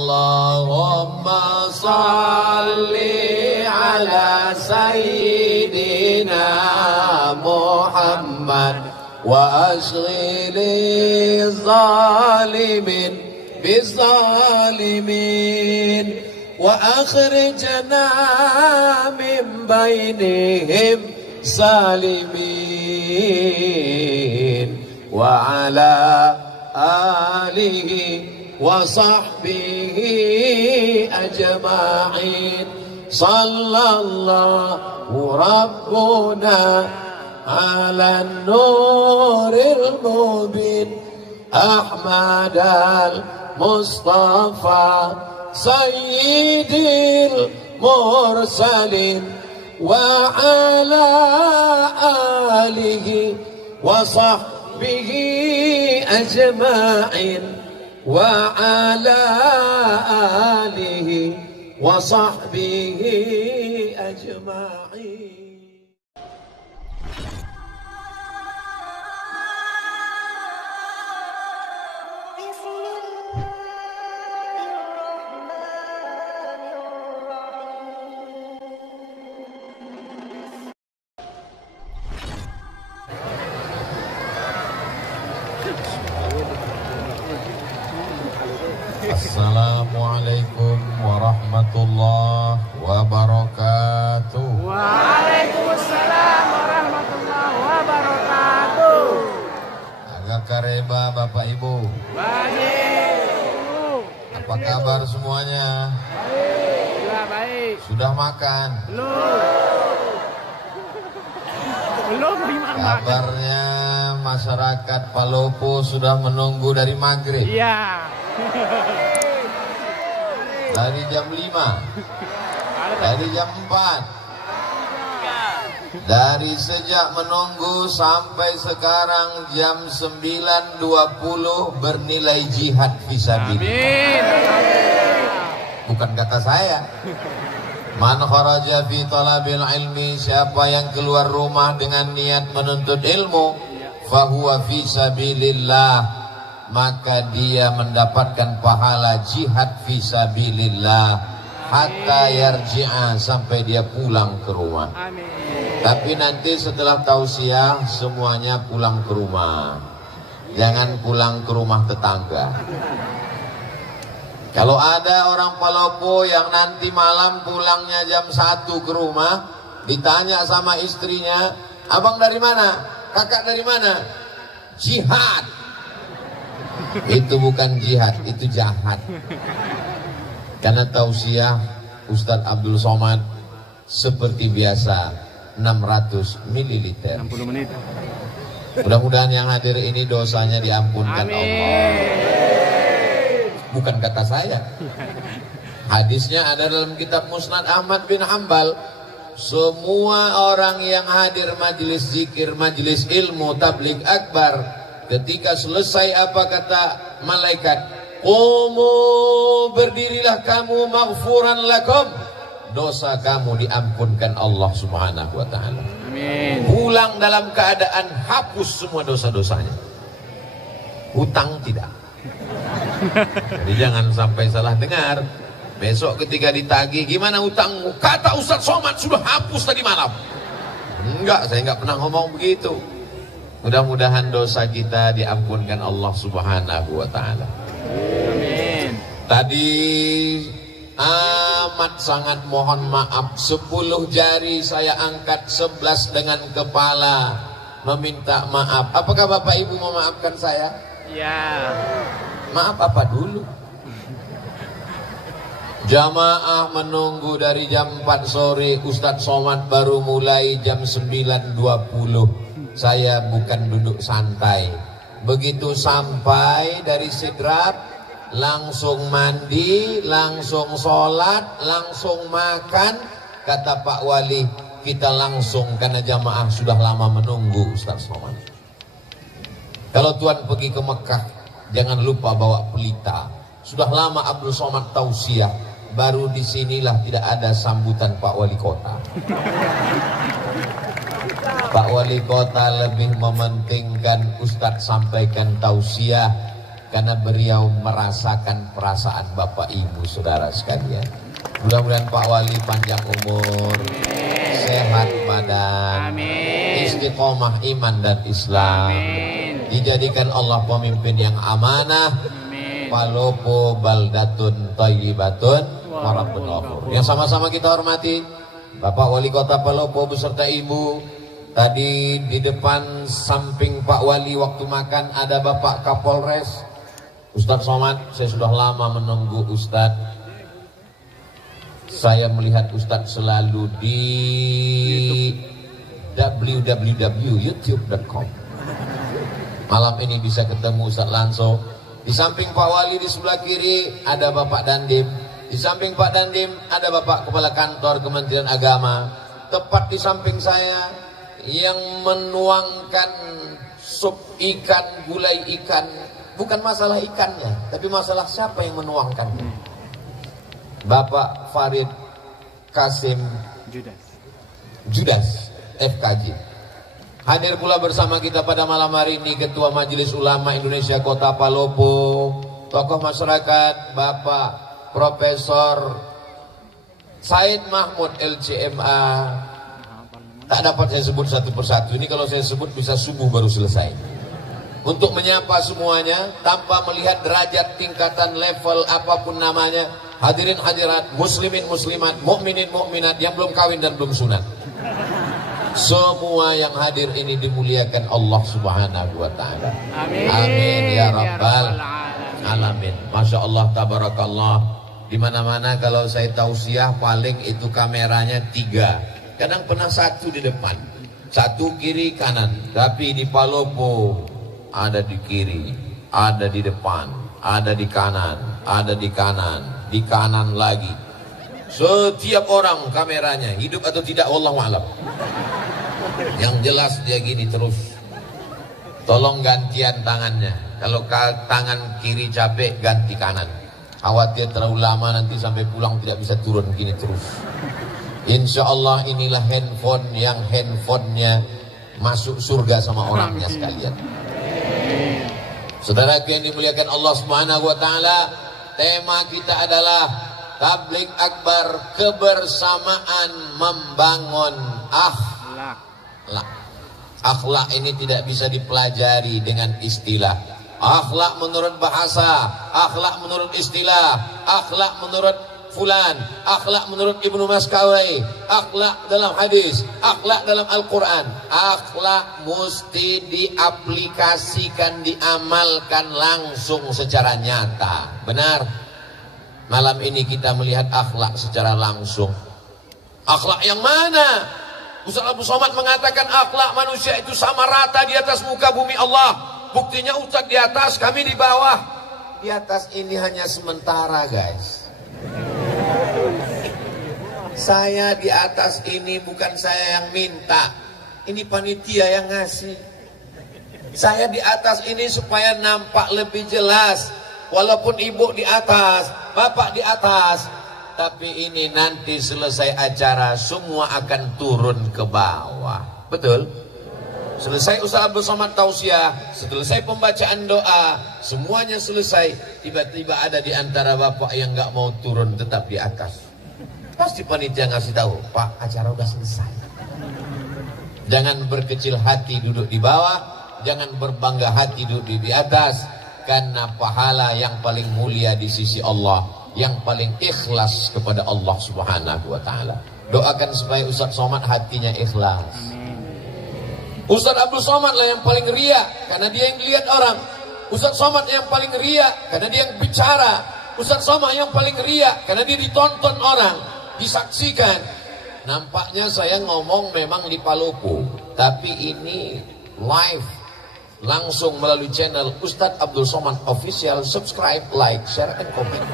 Allahumma salli ala sayyidina Muhammad wa ashghili zalimin bizalimin wa akhrijna min bainihim salimin wa ala alihi wa sahbihi ajma'in. Sallallahu rabbuna ala nuril mubin Ahmad al-Mustafa sayyidil mursalin wa ala alihi wa sahbihi ajma'in wa ala alihi wa sahbihi ajma'in. Assalamualaikum warahmatullahi wabarakatuh. Waalaikumsalam warahmatullahi wabarakatuh. Agak kareba Bapak Ibu. Baik. Apa kabar semuanya? Baik. Ya, baik. Sudah makan? Belum gimana? Kabarnya masyarakat Palopo sudah menunggu dari maghrib. Iya. Dari jam 5, dari jam 4, dari sejak menunggu sampai sekarang jam 9.20 bernilai jihad fisabilillah. Bukan kata saya. Man kharaja fi talabil ilmi, siapa yang keluar rumah dengan niat menuntut ilmu, fahuwa fi sabilillah, maka dia mendapatkan pahala jihad fisabilillah hatta yarji'a, sampai dia pulang ke rumah. Amin. Tapi nanti setelah tausiah semuanya pulang ke rumah, jangan pulang ke rumah tetangga. Kalau ada orang Palopo yang nanti malam pulangnya jam 1 ke rumah, ditanya sama istrinya, abang dari mana? Kakak dari mana? Jihad. Itu bukan jihad, itu jahat. Karena tausiah Ustadz Abdul Somad seperti biasa 600 ml. 60 menit. Mudah-mudahan yang hadir ini dosanya diampunkan Allah. Bukan kata saya. Hadisnya ada dalam kitab Musnad Ahmad bin Hanbal. Semua orang yang hadir majelis zikir, majelis ilmu, tabligh akbar, ketika selesai apa kata malaikat? Qumu, berdirilah kamu, maghfuran lakum, dosa kamu diampunkan Allah Subhanahu wa taala. Amin. Pulang dalam keadaan hapus semua dosa-dosanya. Hutang tidak. Jadi jangan sampai salah dengar. Besok ketika ditagih, gimana hutangmu? Kata Ustadz Somad sudah hapus tadi malam. Enggak, saya enggak pernah ngomong begitu. Mudah-mudahan dosa kita diampunkan Allah Subhanahu wa taala. Amin. Tadi amat sangat mohon maaf, 10 jari saya angkat, 11 dengan kepala meminta maaf. Apakah Bapak Ibu memaafkan saya? Ya. Maaf apa dulu? Jamaah menunggu dari jam 4 sore, Ustadz Somad baru mulai jam 9.20. Saya bukan duduk santai. Begitu sampai dari Sidrat, langsung mandi, langsung sholat, langsung makan. Kata Pak Wali, kita langsung karena jamaah sudah lama menunggu Ustadz Somad. Kalau Tuhan pergi ke Mekah, jangan lupa bawa pelita. Sudah lama Abdul Somad tausiah, baru disinilah tidak ada sambutan Pak Wali Kota. Pak Wali Kota lebih mementingkan Ustadz sampaikan tausiah, karena beliau merasakan perasaan Bapak Ibu saudara sekalian. Mudah-mudahan Pak Wali panjang umur, sehat badan, istiqomah iman dan Islam, dijadikan Allah pemimpin yang amanah. Palopo baldatun thayyibatun wa rabbun ghafur. Yang sama-sama kita hormati Bapak Wali Kota Palopo beserta Ibu. Tadi di depan samping Pak Wali waktu makan ada Bapak Kapolres Ustadz Somad. Saya sudah lama menunggu Ustadz. Saya melihat Ustadz selalu di www.youtube.com. Malam ini bisa ketemu Ustadz langsung. Di samping Pak Wali di sebelah kiri ada Bapak Dandim. Di samping Pak Dandim ada Bapak Kepala Kantor Kementerian Agama. Tepat di samping saya yang menuangkan sup ikan, gulai ikan. Bukan masalah ikannya, tapi masalah siapa yang menuangkannya. Bapak Farid Kasim Judas FKJ. Hadir pula bersama kita pada malam hari ini Ketua Majelis Ulama Indonesia Kota Palopo, tokoh masyarakat Bapak Profesor Said Mahmud LCMA. Tak dapat saya sebut satu persatu. Ini kalau saya sebut bisa subuh baru selesai. Untuk menyapa semuanya tanpa melihat derajat, tingkatan, level apapun namanya. Hadirin hadirat, muslimin muslimat, mukminin mukminat yang belum kawin dan belum sunat. Semua yang hadir ini dimuliakan Allah Subhanahu wa taala. Amin. Amin ya rabbal alamin. Masya Allah, tabarakallah. Di mana-mana kalau saya tausiah paling itu kameranya 3. Kadang pernah 1 di depan, 1 kiri kanan. Tapi di Palopo ada di kiri, ada di depan, ada di kanan, ada di kanan, di kanan lagi. Setiap orang kameranya hidup atau tidak wallahu a'lam. Yang jelas dia gini terus. Tolong gantian tangannya. Kalau tangan kiri capek ganti kanan. Khawatir terlalu lama nanti sampai pulang tidak bisa turun gini terus. Insya Allah inilah handphone yang handphonenya masuk surga sama orangnya sekalian. Saudara yang dimuliakan Allah Subhanahu wa taala, tema kita adalah Tabligh Akbar, kebersamaan membangun akhlak. Akhlak ini tidak bisa dipelajari dengan istilah. Akhlak menurut bahasa, akhlak menurut istilah, akhlak menurut fulan, akhlak menurut Ibnu Maskawai, akhlak dalam hadis, akhlak dalam Al-Quran. Akhlak mesti diaplikasikan, diamalkan langsung secara nyata. Benar? Malam ini kita melihat akhlak secara langsung. Akhlak yang mana? Ustaz Abdul Somad mengatakan akhlak manusia itu sama rata di atas muka bumi Allah. Buktinya Ustaz di atas, kami di bawah. Di atas ini hanya sementara, guys. Saya di atas ini bukan saya yang minta. Ini panitia yang ngasih. Saya di atas ini supaya nampak lebih jelas. Walaupun ibu di atas, bapak di atas, tapi ini nanti selesai acara semua akan turun ke bawah. Betul? Selesai Ustaz Abdul Somad tausiah, selesai pembacaan doa, semuanya selesai. Tiba-tiba ada di antara bapak yang nggak mau turun tetap di atas. Pasti panitia ngasih tahu, Pak, acara udah selesai. Jangan berkecil hati duduk di bawah, jangan berbangga hati duduk di atas, karena pahala yang paling mulia di sisi Allah, yang paling ikhlas kepada Allah Subhanahu wa taala. Doakan supaya Ustaz Somad hatinya ikhlas. Ustaz Abdul Somad lah yang paling riya karena dia yang dilihat orang. Ustaz Somad yang paling riya karena dia yang bicara. Ustaz Somad yang paling riya karena dia ditonton orang, disaksikan. Nampaknya saya ngomong memang di Palopo, tapi ini live langsung melalui channel Ustaz Abdul Somad Official. Subscribe, like, share, and comment.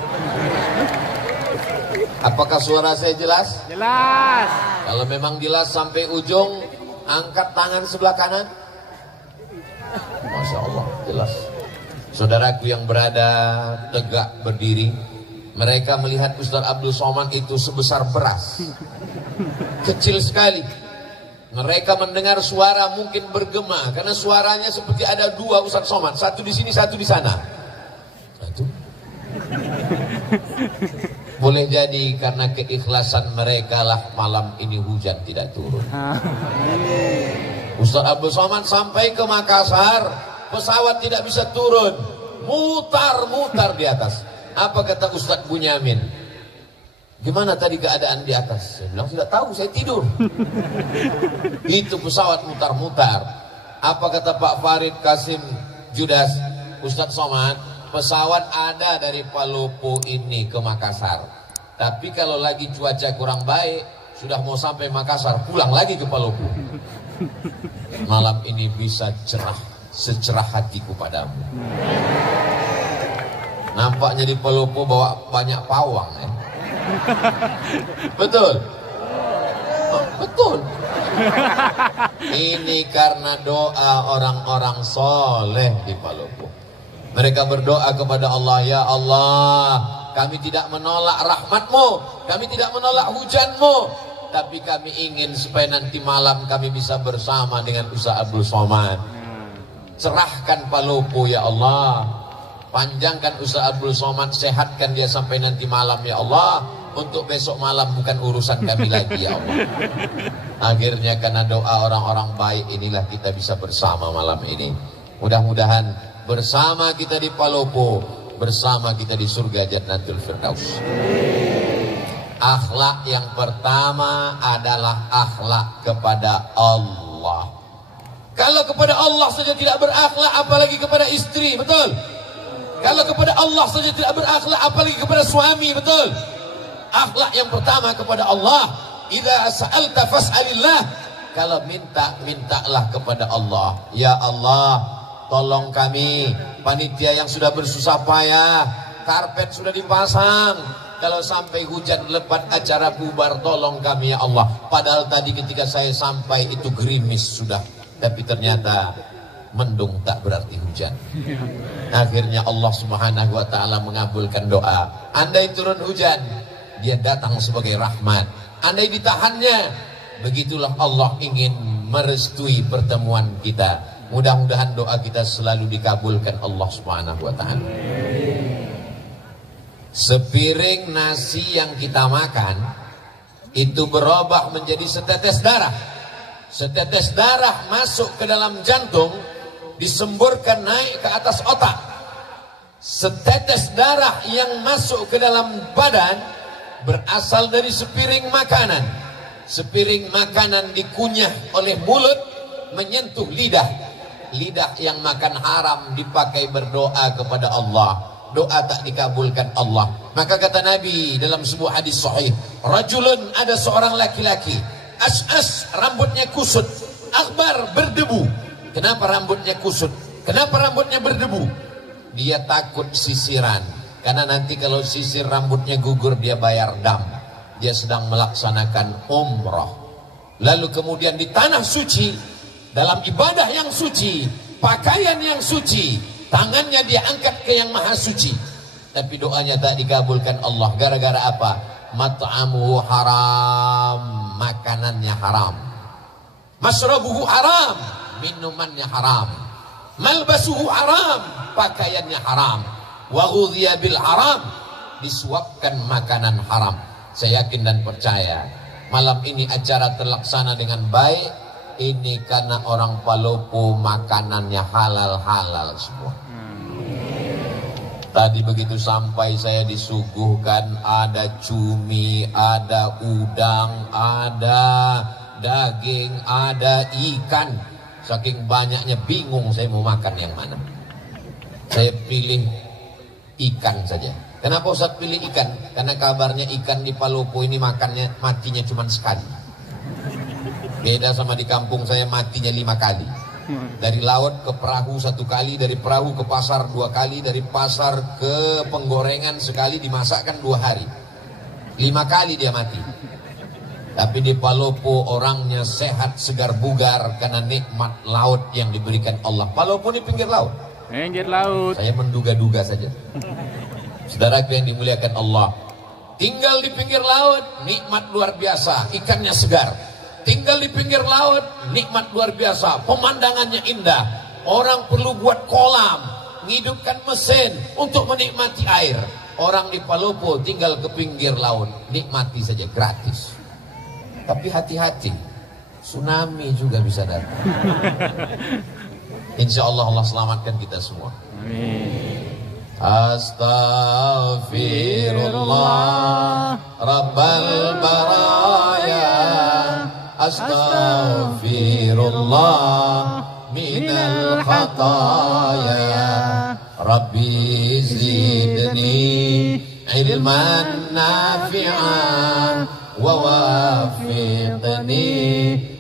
Apakah suara saya jelas? Jelas. Kalau memang jelas sampai ujung, angkat tangan sebelah kanan. Masya Allah, jelas. Saudaraku yang berada tegak berdiri, mereka melihat Ustaz Abdul Somad itu sebesar beras, kecil sekali. Mereka mendengar suara mungkin bergema karena suaranya seperti ada 2 Ustaz Somad, satu di sini, satu di sana. Boleh jadi karena keikhlasan mereka lah malam ini hujan tidak turun. Ustaz Abdul Somad sampai ke Makassar, pesawat tidak bisa turun, mutar-mutar di atas. Apa kata Ustaz Bunyamin? Gimana tadi keadaan di atas? Saya bilang tidak tahu, saya tidur. Itu pesawat mutar-mutar. Apa kata Pak Farid Kasim Judas? Ustaz Somad, pesawat ada dari Palopo ini ke Makassar. Tapi kalau lagi cuaca kurang baik, sudah mau sampai Makassar, pulang lagi ke Palopo. Malam ini bisa cerah, secerah hatiku padamu. Nampaknya di Palopo bawa banyak pawang ya. Betul? Oh, betul. Ini karena doa orang-orang soleh di Palopo. Mereka berdoa kepada Allah, ya Allah, kami tidak menolak rahmat-Mu, kami tidak menolak hujan-Mu, tapi kami ingin supaya nanti malam kami bisa bersama dengan Ustaz Abdul Somad. Cerahkan Palopo ya Allah, panjangkan Ustaz Abdul Somad, sehatkan dia sampai nanti malam ya Allah. Untuk besok malam bukan urusan kami lagi ya Allah. Akhirnya karena doa orang-orang baik inilah kita bisa bersama malam ini. Mudah-mudahan bersama kita di Palopo, bersama kita di surga Jannatul Firdaus. Akhlak yang pertama adalah akhlak kepada Allah. Kalau kepada Allah saja tidak berakhlak, apalagi kepada istri, betul? Kalau kepada Allah saja tidak berakhlak, apalagi kepada suami, betul? Akhlak yang pertama kepada Allah. Idza sa'alta fas'alillah. Kalau minta, mintalah kepada Allah. Ya Allah, tolong kami, panitia yang sudah bersusah payah, karpet sudah dipasang, kalau sampai hujan lebat acara bubar, tolong kami ya Allah. Padahal tadi ketika saya sampai itu gerimis sudah, tapi ternyata mendung tak berarti hujan. Akhirnya Allah Subhanahu wa taala mengabulkan doa. Andai turun hujan, dia datang sebagai rahmat. Andai ditahannya, begitulah Allah ingin merestui pertemuan kita. Mudah-mudahan doa kita selalu dikabulkan Allah Subhanahu wa taala. Sepiring nasi yang kita makan itu berubah menjadi setetes darah. Setetes darah masuk ke dalam jantung, disemburkan naik ke atas otak. Setetes darah yang masuk ke dalam badan berasal dari sepiring makanan. Sepiring makanan dikunyah oleh mulut, menyentuh lidah. Lidah yang makan haram dipakai berdoa kepada Allah. Doa tak dikabulkan Allah. Maka kata Nabi dalam sebuah hadis sahih, rajulun, ada seorang laki-laki, as'as, rambutnya kusut, akbar, berdebu. Kenapa rambutnya kusut? Kenapa rambutnya berdebu? Dia takut sisiran. Karena nanti kalau sisir rambutnya gugur, dia bayar dam. Dia sedang melaksanakan umrah. Lalu kemudian di tanah suci, dalam ibadah yang suci, pakaian yang suci, tangannya dia angkat ke yang maha suci. Tapi doanya tak dikabulkan Allah. Gara-gara apa? Mat'amuhu haram, makanannya haram. Masrabuhu haram, minumannya haram. Malbasuhu haram, pakaiannya haram. Wa ghudhiya bil haram, disuapkan makanan haram. Saya yakin dan percaya malam ini acara terlaksana dengan baik. Ini karena orang Palopo makanannya halal-halal semua. Tadi begitu sampai saya disuguhkan ada cumi, ada udang, ada daging, ada ikan. Saking banyaknya bingung saya mau makan yang mana. Saya pilih ikan saja. Kenapa Ustaz pilih ikan? Karena kabarnya ikan di Palopo ini makannya matinya cuma sekali. Beda sama di kampung saya, matinya 5 kali. Dari laut ke perahu 1 kali, dari perahu ke pasar 2 kali, dari pasar ke penggorengan sekali, dimasakkan 2 hari. 5 kali dia mati. Tapi di Palopo orangnya sehat, segar bugar karena nikmat laut yang diberikan Allah. Palopo ini pinggir laut. Pinggir laut. Saya menduga-duga saja. Saudaraku yang dimuliakan Allah, tinggal di pinggir laut, nikmat luar biasa, ikannya segar. Tinggal di pinggir laut, nikmat luar biasa, pemandangannya indah. Orang perlu buat kolam, ngidupkan mesin untuk menikmati air. Orang di Palopo tinggal ke pinggir laut, nikmati saja gratis. Tapi hati-hati, tsunami juga bisa datang. Insya Allah Allah selamatkan kita semua. Amin. Astaghfirullah Rabbal baraya, Astaghfirullah minal khataya, Rabbi zidni ilman nafi'an wa wafiqni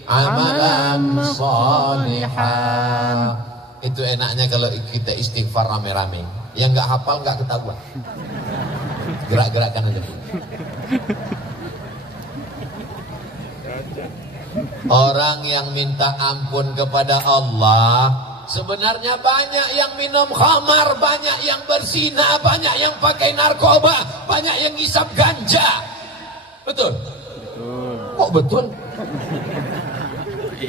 amalan salihah. Itu enaknya kalau kita istighfar rame-rame. Yang nggak hafal nggak ketahuan. Gerak-gerakan aja. Orang yang minta ampun kepada Allah sebenarnya banyak yang minum khamar, banyak yang berzina, banyak yang pakai narkoba, banyak yang ngisap ganja. Betul? Betul. Kok betul?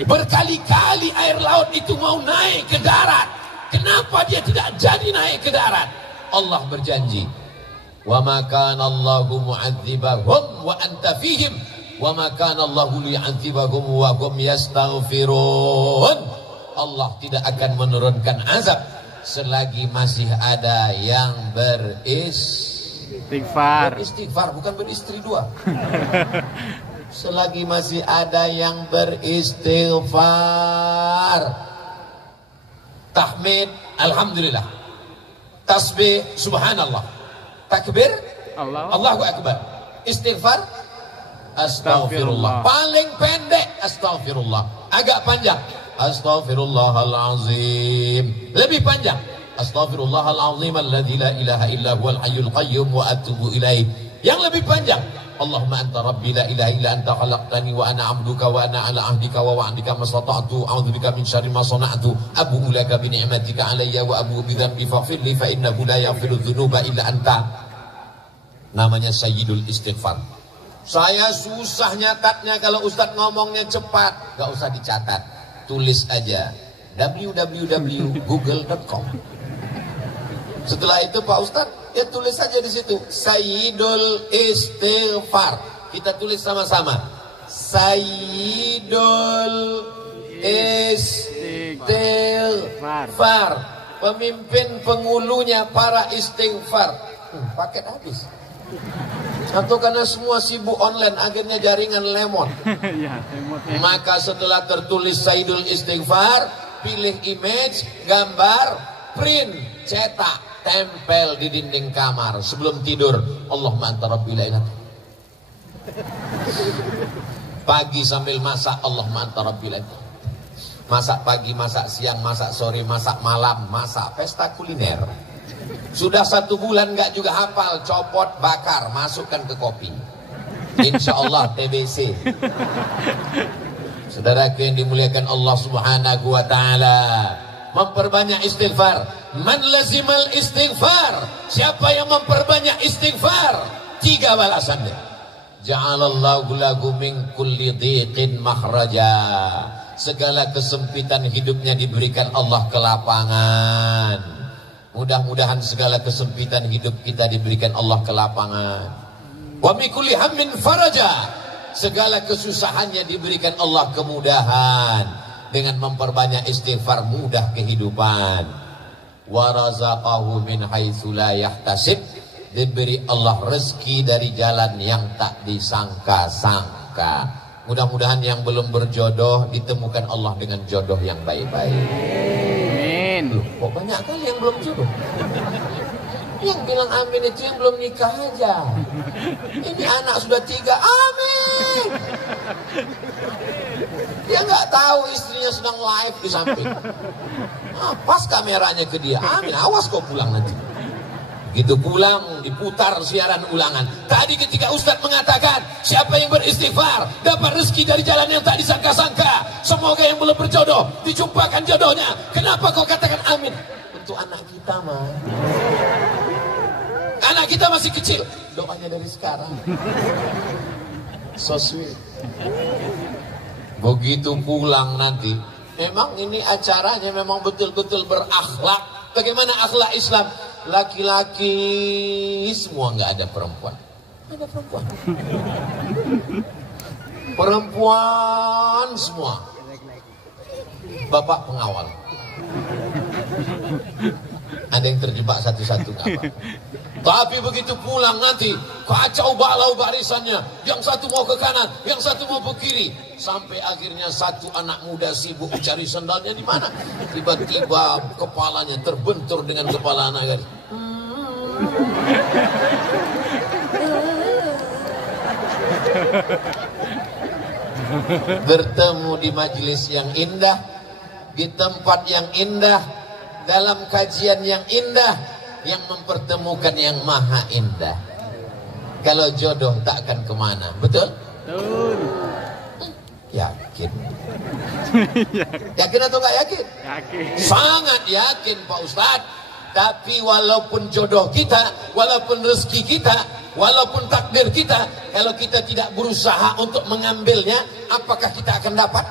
Berkali-kali air laut itu mau naik ke darat. Kenapa dia tidak jadi naik ke darat? Allah berjanji, wa ma kana Allahu mu'adzibahum wa anta fihim, wa ma kana Allahu liyu'adzibahum wa hum yastaghfirun. Allah tidak akan menurunkan azab selagi masih ada yang Istighfar. beristighfar, bukan beristri dua. Selagi masih ada yang beristighfar. Tahmid alhamdulillah, tasbih subhanallah, takbir Allahu akbar, istighfar astaghfirullah. Paling pendek astaghfirullah, agak panjang astaghfirullahalazim, lebih panjang astaghfirullahalazim alladzi la ilaha illa huwal hayyul qayyum wa atubu ilaih. Yang lebih panjang Allahumma anta rabbi la ilaha illa anta khalaqtani wa ana 'abduka wa ana 'ala 'ahdika wa wa'dika mastata'tu a'udzubika min syarri ma sana'tu abu'u laka bi ni'matika 'alayya wa abu'u bi dhanbi faghfir li fa innahu la yaghfiru dzunuba illa anta. Namanya sayyidul istighfar. Saya susah nyatatnya kalau Ustadz ngomongnya cepat, gak usah dicatat, tulis aja www.google.com. Setelah itu Pak Ustadz, ya tulis saja di situ Sayyidul Istighfar. Kita tulis sama-sama Sayyidul Istighfar, pemimpin pengulunya para istighfar. Paket habis. Atau karena semua sibuk online, akhirnya jaringan lemot. Maka setelah tertulis Sayyidul Istighfar, pilih image, gambar, print, cetak, tempel di dinding kamar sebelum tidur. Allahumma anta rabbi la ilaha. Pagi sambil masak Allahumma anta rabbi la ilaha. Masak pagi, masak siang, masak sore, masak malam, masak pesta kuliner. Sudah 1 bulan nggak juga hafal, copot, bakar, masukkan ke kopi. Insya Allah TBC. Saudaraku yang dimuliakan Allah Subhanahu wa ta'ala, memperbanyak istighfar. Man lazimal istighfar, siapa yang memperbanyak istighfar, 3 balasannya. Ja'alallahu lahu min kulli dhiqin makhraja, segala kesempitan hidupnya diberikan Allah kelapangan. Mudah-mudahan segala kesempitan hidup kita diberikan Allah kelapangan. Wa min kulli hammin faraja, segala kesusahannya diberikan Allah kemudahan. Dengan memperbanyak istighfar mudah kehidupan. Wa razaqahu min haitsu la yahtasib, diberi Allah rezeki dari jalan yang tak disangka-sangka. Mudah-mudahan yang belum berjodoh ditemukan Allah dengan jodoh yang baik-baik. Amin. Kok banyak kali yang belum jodoh? Yang bilang amin itu yang belum nikah aja. Ini anak sudah 3, amin. Dia nggak tahu istrinya sedang live di samping. Pas kameranya ke dia, amin, awas kau pulang nanti. Gitu pulang, diputar siaran ulangan. Tadi ketika Ustadz mengatakan, siapa yang beristighfar dapat rezeki dari jalan yang tak disangka-sangka. Semoga yang belum berjodoh dijumpakan jodohnya. Kenapa kau katakan amin? Untuk anak kita mah. Anak kita masih kecil, doanya dari sekarang. So sweet. Begitu pulang nanti, memang ini acaranya memang betul-betul berakhlak. Bagaimana akhlak Islam? laki-laki semua, nggak ada perempuan. Ada perempuan. Perempuan semua. Bapak pengawal. Ada yang terjebak satu-satu nggak apa. Tapi begitu pulang nanti kacau balau barisannya. Yang satu mau ke kanan, yang satu mau ke kiri. Sampai akhirnya satu anak muda sibuk cari sendalnya di mana. Tiba-tiba kepalanya terbentur dengan kepala anak gadis. Bertemu di majelis yang indah, di tempat yang indah, dalam kajian yang indah, yang mempertemukan yang maha indah. Kalau jodoh tak akan kemana, betul? Betul. Yakin? Yakin atau nggak yakin? Yakin. Sangat yakin Pak Ustadz. Tapi walaupun jodoh kita, walaupun rezeki kita, walaupun takdir kita, kalau kita tidak berusaha untuk mengambilnya, apakah kita akan dapat?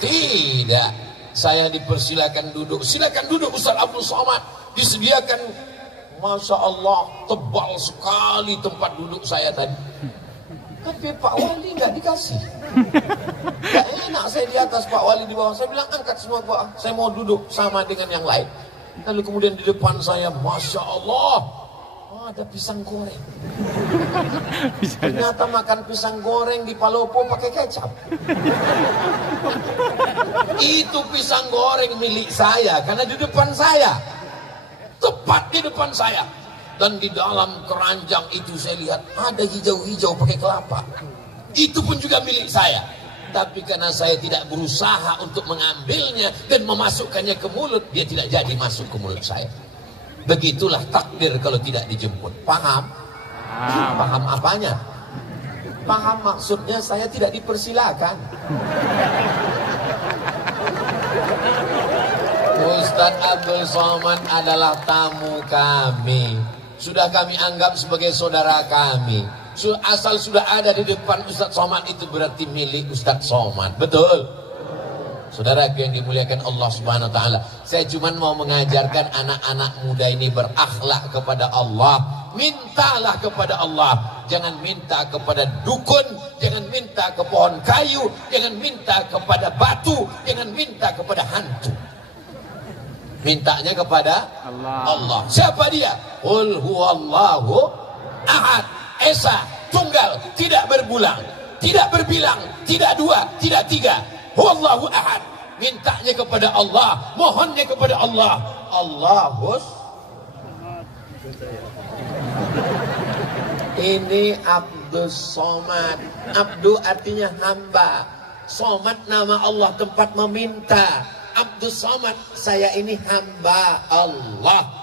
Tidak. Saya dipersilakan duduk. Silakan duduk Ustaz Abdul Somad. Disediakan, Masya Allah, tebal sekali tempat duduk saya tadi. Tapi Pak Wali nggak dikasih. Gak enak saya di atas, Pak Wali di bawah. Saya bilang angkat semua Pak. Saya mau duduk sama dengan yang lain. Lalu kemudian di depan saya, Masya Allah, ada pisang goreng. Ternyata makan pisang goreng di Palopo pakai kecap. Itu pisang goreng milik saya, karena di depan saya. Tepat di depan saya. Dan di dalam keranjang itu saya lihat ada hijau-hijau pakai kelapa. Itu pun juga milik saya. Tapi karena saya tidak berusaha untuk mengambilnya dan memasukkannya ke mulut, dia tidak jadi masuk ke mulut saya. Begitulah takdir kalau tidak dijemput. Paham? Paham apanya? Paham maksudnya saya tidak dipersilakan. Ustadz Abdul Somad adalah tamu kami. Sudah kami anggap sebagai saudara kami. Asal sudah ada di depan Ustadz Somad itu berarti milik Ustadz Somad. Betul? Saudaraku yang dimuliakan Allah Subhanahu wa taala, saya cuma mau mengajarkan anak-anak muda ini berakhlak kepada Allah. Mintalah kepada Allah. Jangan minta kepada dukun, jangan minta ke pohon kayu, jangan minta kepada batu, jangan minta kepada hantu. Mintanya kepada Allah. Siapa dia? Qul huwallahu ahad. Esa, tunggal, tidak berbulang, tidak berbilang, tidak dua, tidak tiga. Huwallahu ahad. Mintanya kepada Allah, mohonnya kepada Allah. Allahus. Ini Abdus Somad. Abdu artinya hamba. Somad nama Allah, tempat meminta. Abdus Somad, saya ini hamba Allah.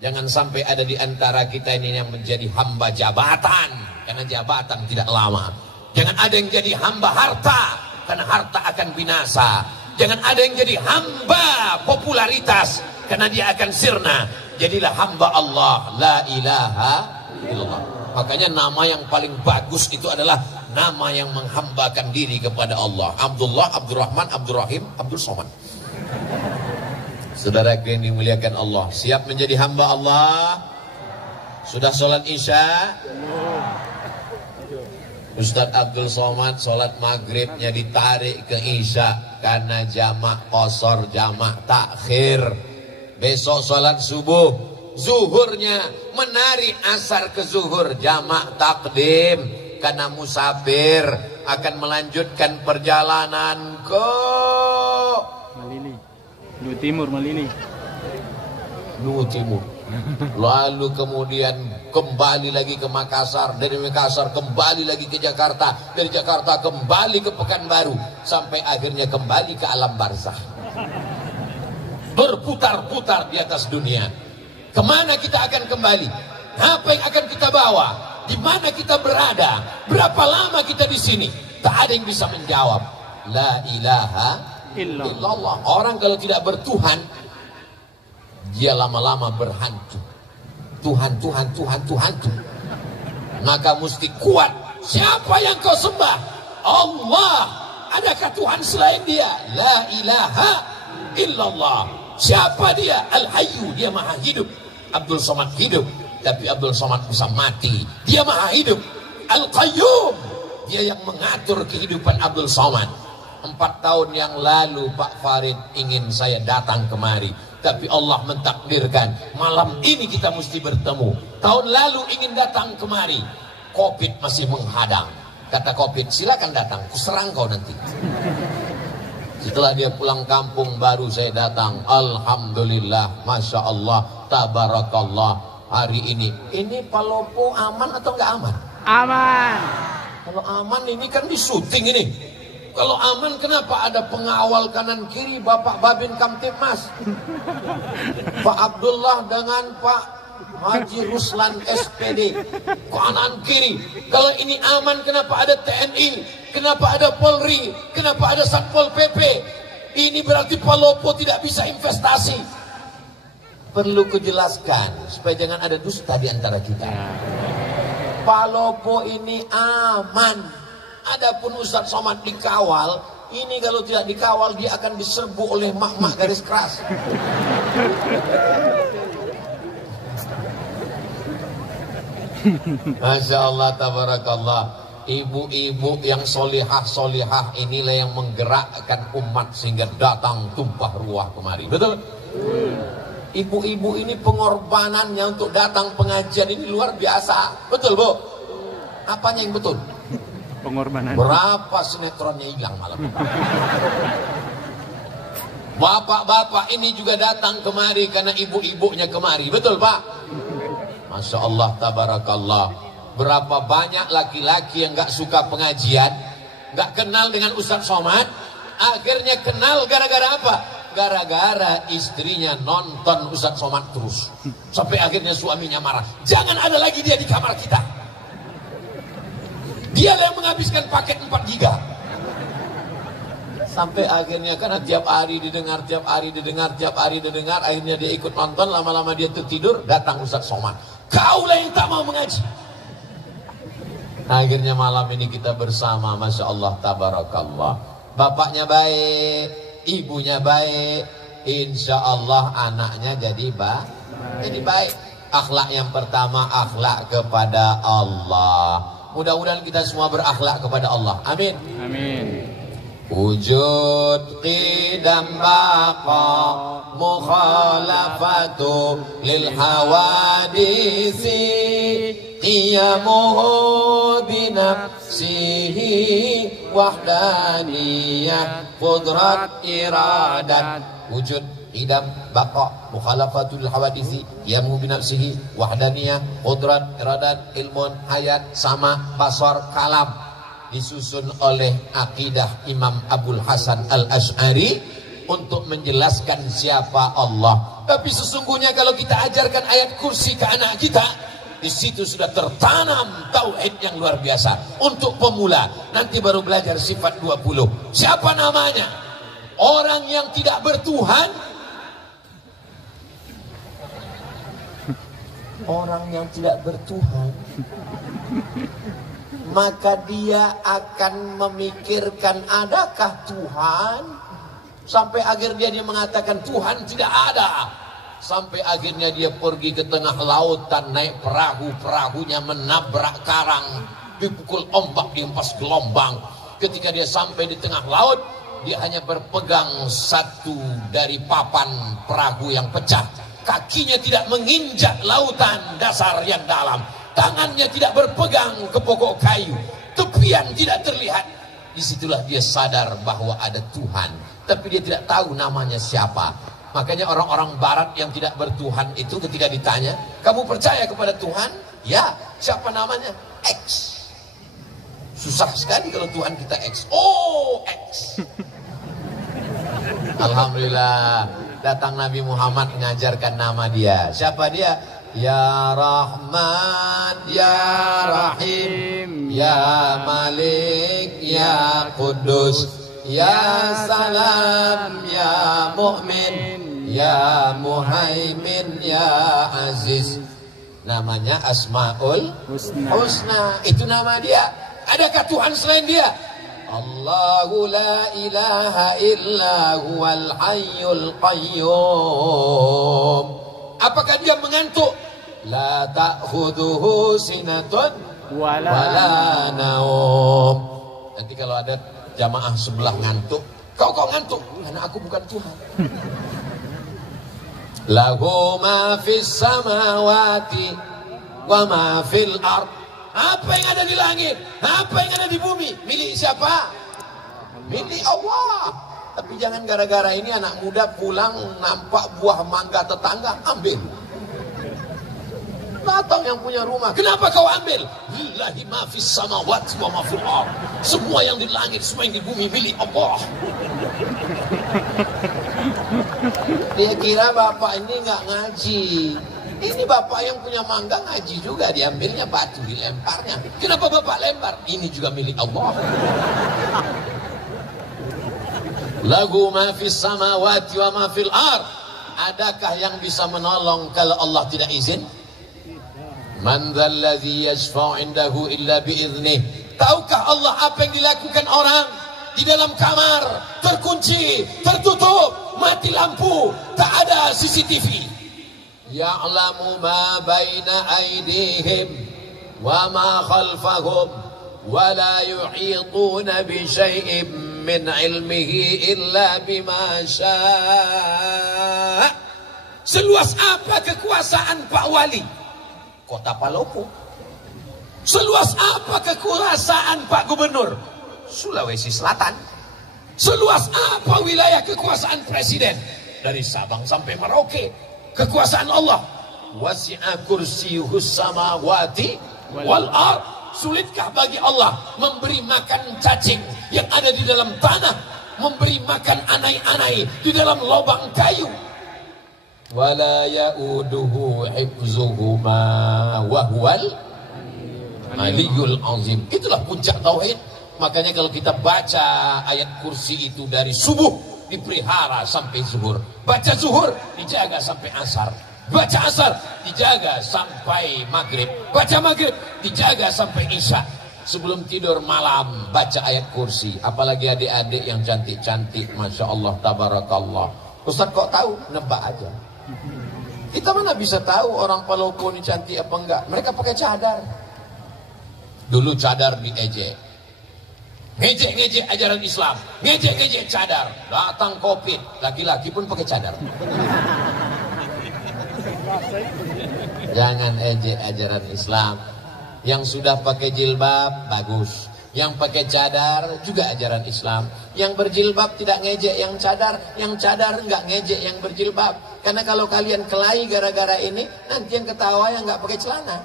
Jangan sampai ada di antara kita ini yang menjadi hamba jabatan, karena jabatan tidak lama. Jangan ada yang jadi hamba harta, karena harta akan binasa. Jangan ada yang jadi hamba popularitas, karena dia akan sirna. Jadilah hamba Allah, la ilaha illallah. Makanya nama yang paling bagus itu adalah nama yang menghambakan diri kepada Allah. Abdullah, Abdurrahman, Abdurrahim, Abdul Somad. Saudara yang dimuliakan Allah, siap menjadi hamba Allah? Sudah sholat isya? Ustadz Abdul Somad sholat maghribnya ditarik ke isya karena jamak qasar, jamak takhir. Besok sholat subuh, zuhurnya menari asar ke zuhur, jamak takdim karena musafir akan melanjutkan perjalanan ke Malili. Lu Timur, Malili. Lu Timur. Lalu kemudian kembali lagi ke Makassar, dari Makassar kembali lagi ke Jakarta, dari Jakarta kembali ke Pekanbaru, sampai akhirnya kembali ke alam barzakh. Berputar-putar di atas dunia. Kemana kita akan kembali? Apa yang akan kita bawa? Di mana kita berada? Berapa lama kita di sini? Tak ada yang bisa menjawab. La ilaha illallah. Orang kalau tidak bertuhan, dia lama-lama berhantu. Tuhan. Maka mesti kuat. Siapa yang kau sembah? Allah. Adakah Tuhan selain dia? La ilaha illallah. Siapa dia? Al-Hayyu, dia maha hidup. Abdul Somad hidup, tapi Abdul Somad bisa mati. Dia maha hidup, Al-Qayyum. Dia yang mengatur kehidupan Abdul Somad. 4 tahun yang lalu Pak Farid ingin saya datang kemari, tapi Allah mentakdirkan malam ini kita mesti bertemu. Tahun lalu ingin datang kemari, Covid masih menghadang. Kata Covid, silakan datang, kuserang kau nanti. Setelah dia pulang kampung baru saya datang. Alhamdulillah, Masya Allah, Tabarakallah. Hari ini Palopo aman atau enggak aman? Aman. Kalau aman ini kan di syuting ini. Kalau aman kenapa ada pengawal kanan kiri Bapak Babin Kamtibmas, Pak Abdullah dengan Pak Haji Ruslan SPD kanan kiri. Kalau ini aman kenapa ada TNI, kenapa ada Polri, kenapa ada Satpol PP? Ini berarti Palopo tidak bisa investasi. Perlu kujelaskan supaya jangan ada dusta di antara kita. Palopo ini aman. Adapun Ustadz Somad dikawal, ini kalau tidak dikawal dia akan diserbu oleh mak-mak garis keras. Masya Allah, tabarakallah. Ibu-ibu yang solihah inilah yang menggerakkan umat sehingga datang tumpah ruah kemari. Betul? Ibu-ibu ini pengorbanannya untuk datang pengajian ini luar biasa. Betul, Bu? Apanya yang betul? Pengorbanan. Berapa sinetronnya hilang malam. Bapak-bapak ini juga datang kemari karena ibu-ibunya kemari. Betul, Pak? Masya Allah, tabarakallah. Berapa banyak laki-laki yang gak suka pengajian, gak kenal dengan Ustadz Somad, akhirnya kenal gara-gara apa? Gara-gara istrinya nonton Ustadz Somad terus. Sampai akhirnya suaminya marah. Jangan ada lagi dia di kamar kita. Dia yang menghabiskan paket 4 giga. Sampai akhirnya karena tiap hari didengar, akhirnya dia ikut nonton, lama-lama dia tertidur, datang Ustadz Somad. Kaulah yang tak mau mengaji. Akhirnya malam ini kita bersama, Masya Allah, tabarakallah. Bapaknya baik, ibunya baik, insya Allah anaknya jadi baik. Akhlak yang pertama, akhlak kepada Allah. Mudah-mudahan kita semua berakhlak kepada Allah. Amin. Amin. Wujud qidam baqa mukhalafatu lil hawadisi qiyamuhu binafsihi wahdaniyah qudrat iradat. Wujud qidam baqa mukhalafatul hawadisi qiyamuhu binafsihi wahdaniyah qudrat iradat ilmun hayat sama basar kalam. Disusun oleh akidah Imam Abul Hasan Al-Asy'ari untuk menjelaskan siapa Allah. Tapi sesungguhnya kalau kita ajarkan ayat kursi ke anak kita, di situ sudah tertanam tauhid yang luar biasa. Untuk pemula, nanti baru belajar sifat 20. Siapa namanya? Orang yang tidak bertuhan. Orang yang tidak bertuhan, maka dia akan memikirkan adakah Tuhan, sampai akhirnya dia mengatakan Tuhan tidak ada, sampai akhirnya dia pergi ke tengah lautan naik perahunya menabrak karang, dipukul ombak, dihempas gelombang. Ketika dia sampai di tengah laut, dia hanya berpegang satu dari papan perahu yang pecah, kakinya tidak menginjak lautan dasar yang dalam, tangannya tidak berpegang ke pokok kayu, tepian tidak terlihat. Disitulah dia sadar bahwa ada Tuhan, tapi dia tidak tahu namanya siapa. Makanya orang-orang barat yang tidak bertuhan itu ketika ditanya, kamu percaya kepada Tuhan? Ya. Siapa namanya? X. Susah sekali kalau Tuhan kita X. Oh, X. Alhamdulillah, datang Nabi Muhammad mengajarkan nama dia. Siapa dia? Ya Rahman, Ya Rahim, Ya Malik, Ya Kudus, Ya Salam, Ya Mu'min, Ya Muhaimin, Ya Aziz. Namanya Asmaul Husna. Itu nama dia. Adakah Tuhan selain dia? Allahu la ilaha illa huwal hayyul qayyum. Apakah dia mengantuk? La ta'khudhuhu sinatun wala naum. Nanti kalau ada jamaah sebelah ngantuk, kau ngantuk? Karena aku bukan Tuhan. Lahu ma fis samawati wa ma fil ard. Apa yang ada di langit, apa yang ada di bumi, milik siapa? Milik Allah. Tapi jangan gara-gara ini anak muda pulang nampak buah mangga tetangga, ambil. Datang yang punya rumah, kenapa kau ambil? Lillahi ma fis samawati wa ma fil ard. Semua yang di langit, semua yang di bumi milik Allah. Dia kira bapak ini nggak ngaji. Ini bapak yang punya mangga ngaji juga, diambilnya batu, dilemparnya. Kenapa bapak lempar? Ini juga milik Allah. Lahu ma fis samawati wa ma fil ard. Adakah yang bisa menolong kalau Allah tidak izin? Man dzalladzi yashfa'u 'indahu illa biiznih. Tahukah Allah apa yang dilakukan orang di dalam kamar, terkunci, tertutup, mati lampu, tak ada CCTV? Ya'lamu ma baina aydihim wa ma khalfahum wa la yuhituna bi syai'in min ilmihi illa bima syaa. Seluas apa kekuasaan Pak Wali Kota Palopo? Seluas apa kekuasaan Pak Gubernur Sulawesi Selatan? Seluas apa wilayah kekuasaan Presiden dari Sabang sampai Merauke? Kekuasaan Allah. Wasi'a kursiyuhus samawati wal ard. Sulitkah bagi Allah memberi makan cacing yang ada di dalam tanah, memberi makan anai-anai di dalam lubang kayu? Wala ya'uduhu hifzuhuma wa huwal aliyul azim. Itulah puncak tauhid. Makanya kalau kita baca ayat kursi itu dari subuh dipelihara sampai zuhur, baca zuhur dijaga sampai asar, baca asar dijaga sampai maghrib, baca maghrib dijaga sampai isya. Sebelum tidur malam baca ayat kursi. Apalagi adik-adik yang cantik-cantik, masya Allah, tabarakallah. Ustaz kok tahu? Nebak aja. Kita mana bisa tahu orang Palopo ini cantik apa enggak? Mereka pakai cadar. Dulu cadar diejek, ngejek-ngejek ajaran Islam, ngejek-ngejek cadar. Datang Covid, laki-laki pun pakai cadar. Jangan ejek ajaran Islam. Yang sudah pakai jilbab bagus, yang pakai cadar juga ajaran Islam. Yang berjilbab tidak ngejek yang cadar enggak ngejek yang berjilbab. Karena kalau kalian kelahi gara-gara ini, nanti yang ketawa yang enggak pakai celana.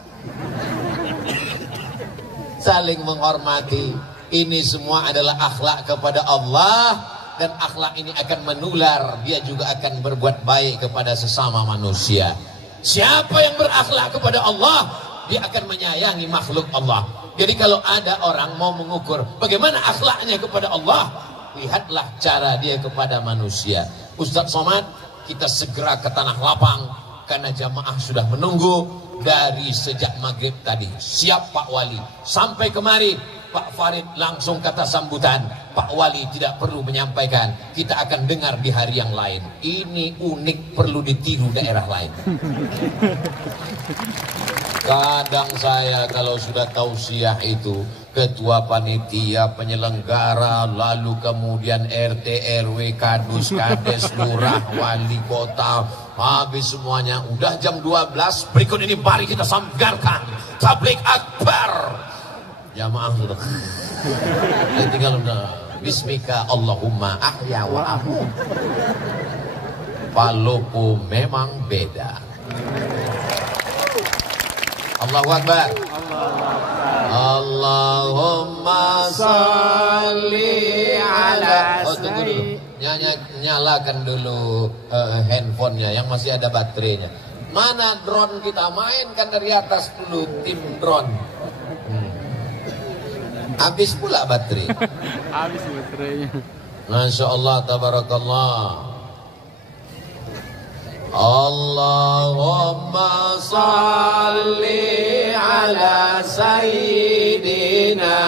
Saling menghormati. Ini semua adalah akhlak kepada Allah, dan akhlak ini akan menular. Dia juga akan berbuat baik kepada sesama manusia. Siapa yang berakhlak kepada Allah, dia akan menyayangi makhluk Allah. Jadi kalau ada orang mau mengukur bagaimana akhlaknya kepada Allah, lihatlah cara dia kepada manusia. Ustaz Somad, kita segera ke Tanah Lapang karena jamaah sudah menunggu dari sejak maghrib tadi. Siap Pak Wali. Sampai kemari Pak Farid langsung kata sambutan, Pak Wali tidak perlu menyampaikan, kita akan dengar di hari yang lain. Ini unik, perlu ditiru daerah lain. Kadang saya kalau sudah tausiah itu, ketua panitia, penyelenggara, lalu kemudian RT, RW, kadus, kades, lurah, wali kota, habis semuanya. Udah jam 12, berikut ini mari kita sanggarkan tablik akbar. Jamaah sudah tinggal udah bismika Allahumma ahya wa amut. Palopo memang beda. Allahu Akbar. Allahumma salli ala. Oh, tunggu dulu. Nyalakan dulu handphonenya yang masih ada baterainya. Mana drone kita? Mainkan dari atas dulu tim drone. Habis pula baterai. Habis baterainya. Masya Allah, tabarakallah. Allahumma salli ala sayyidina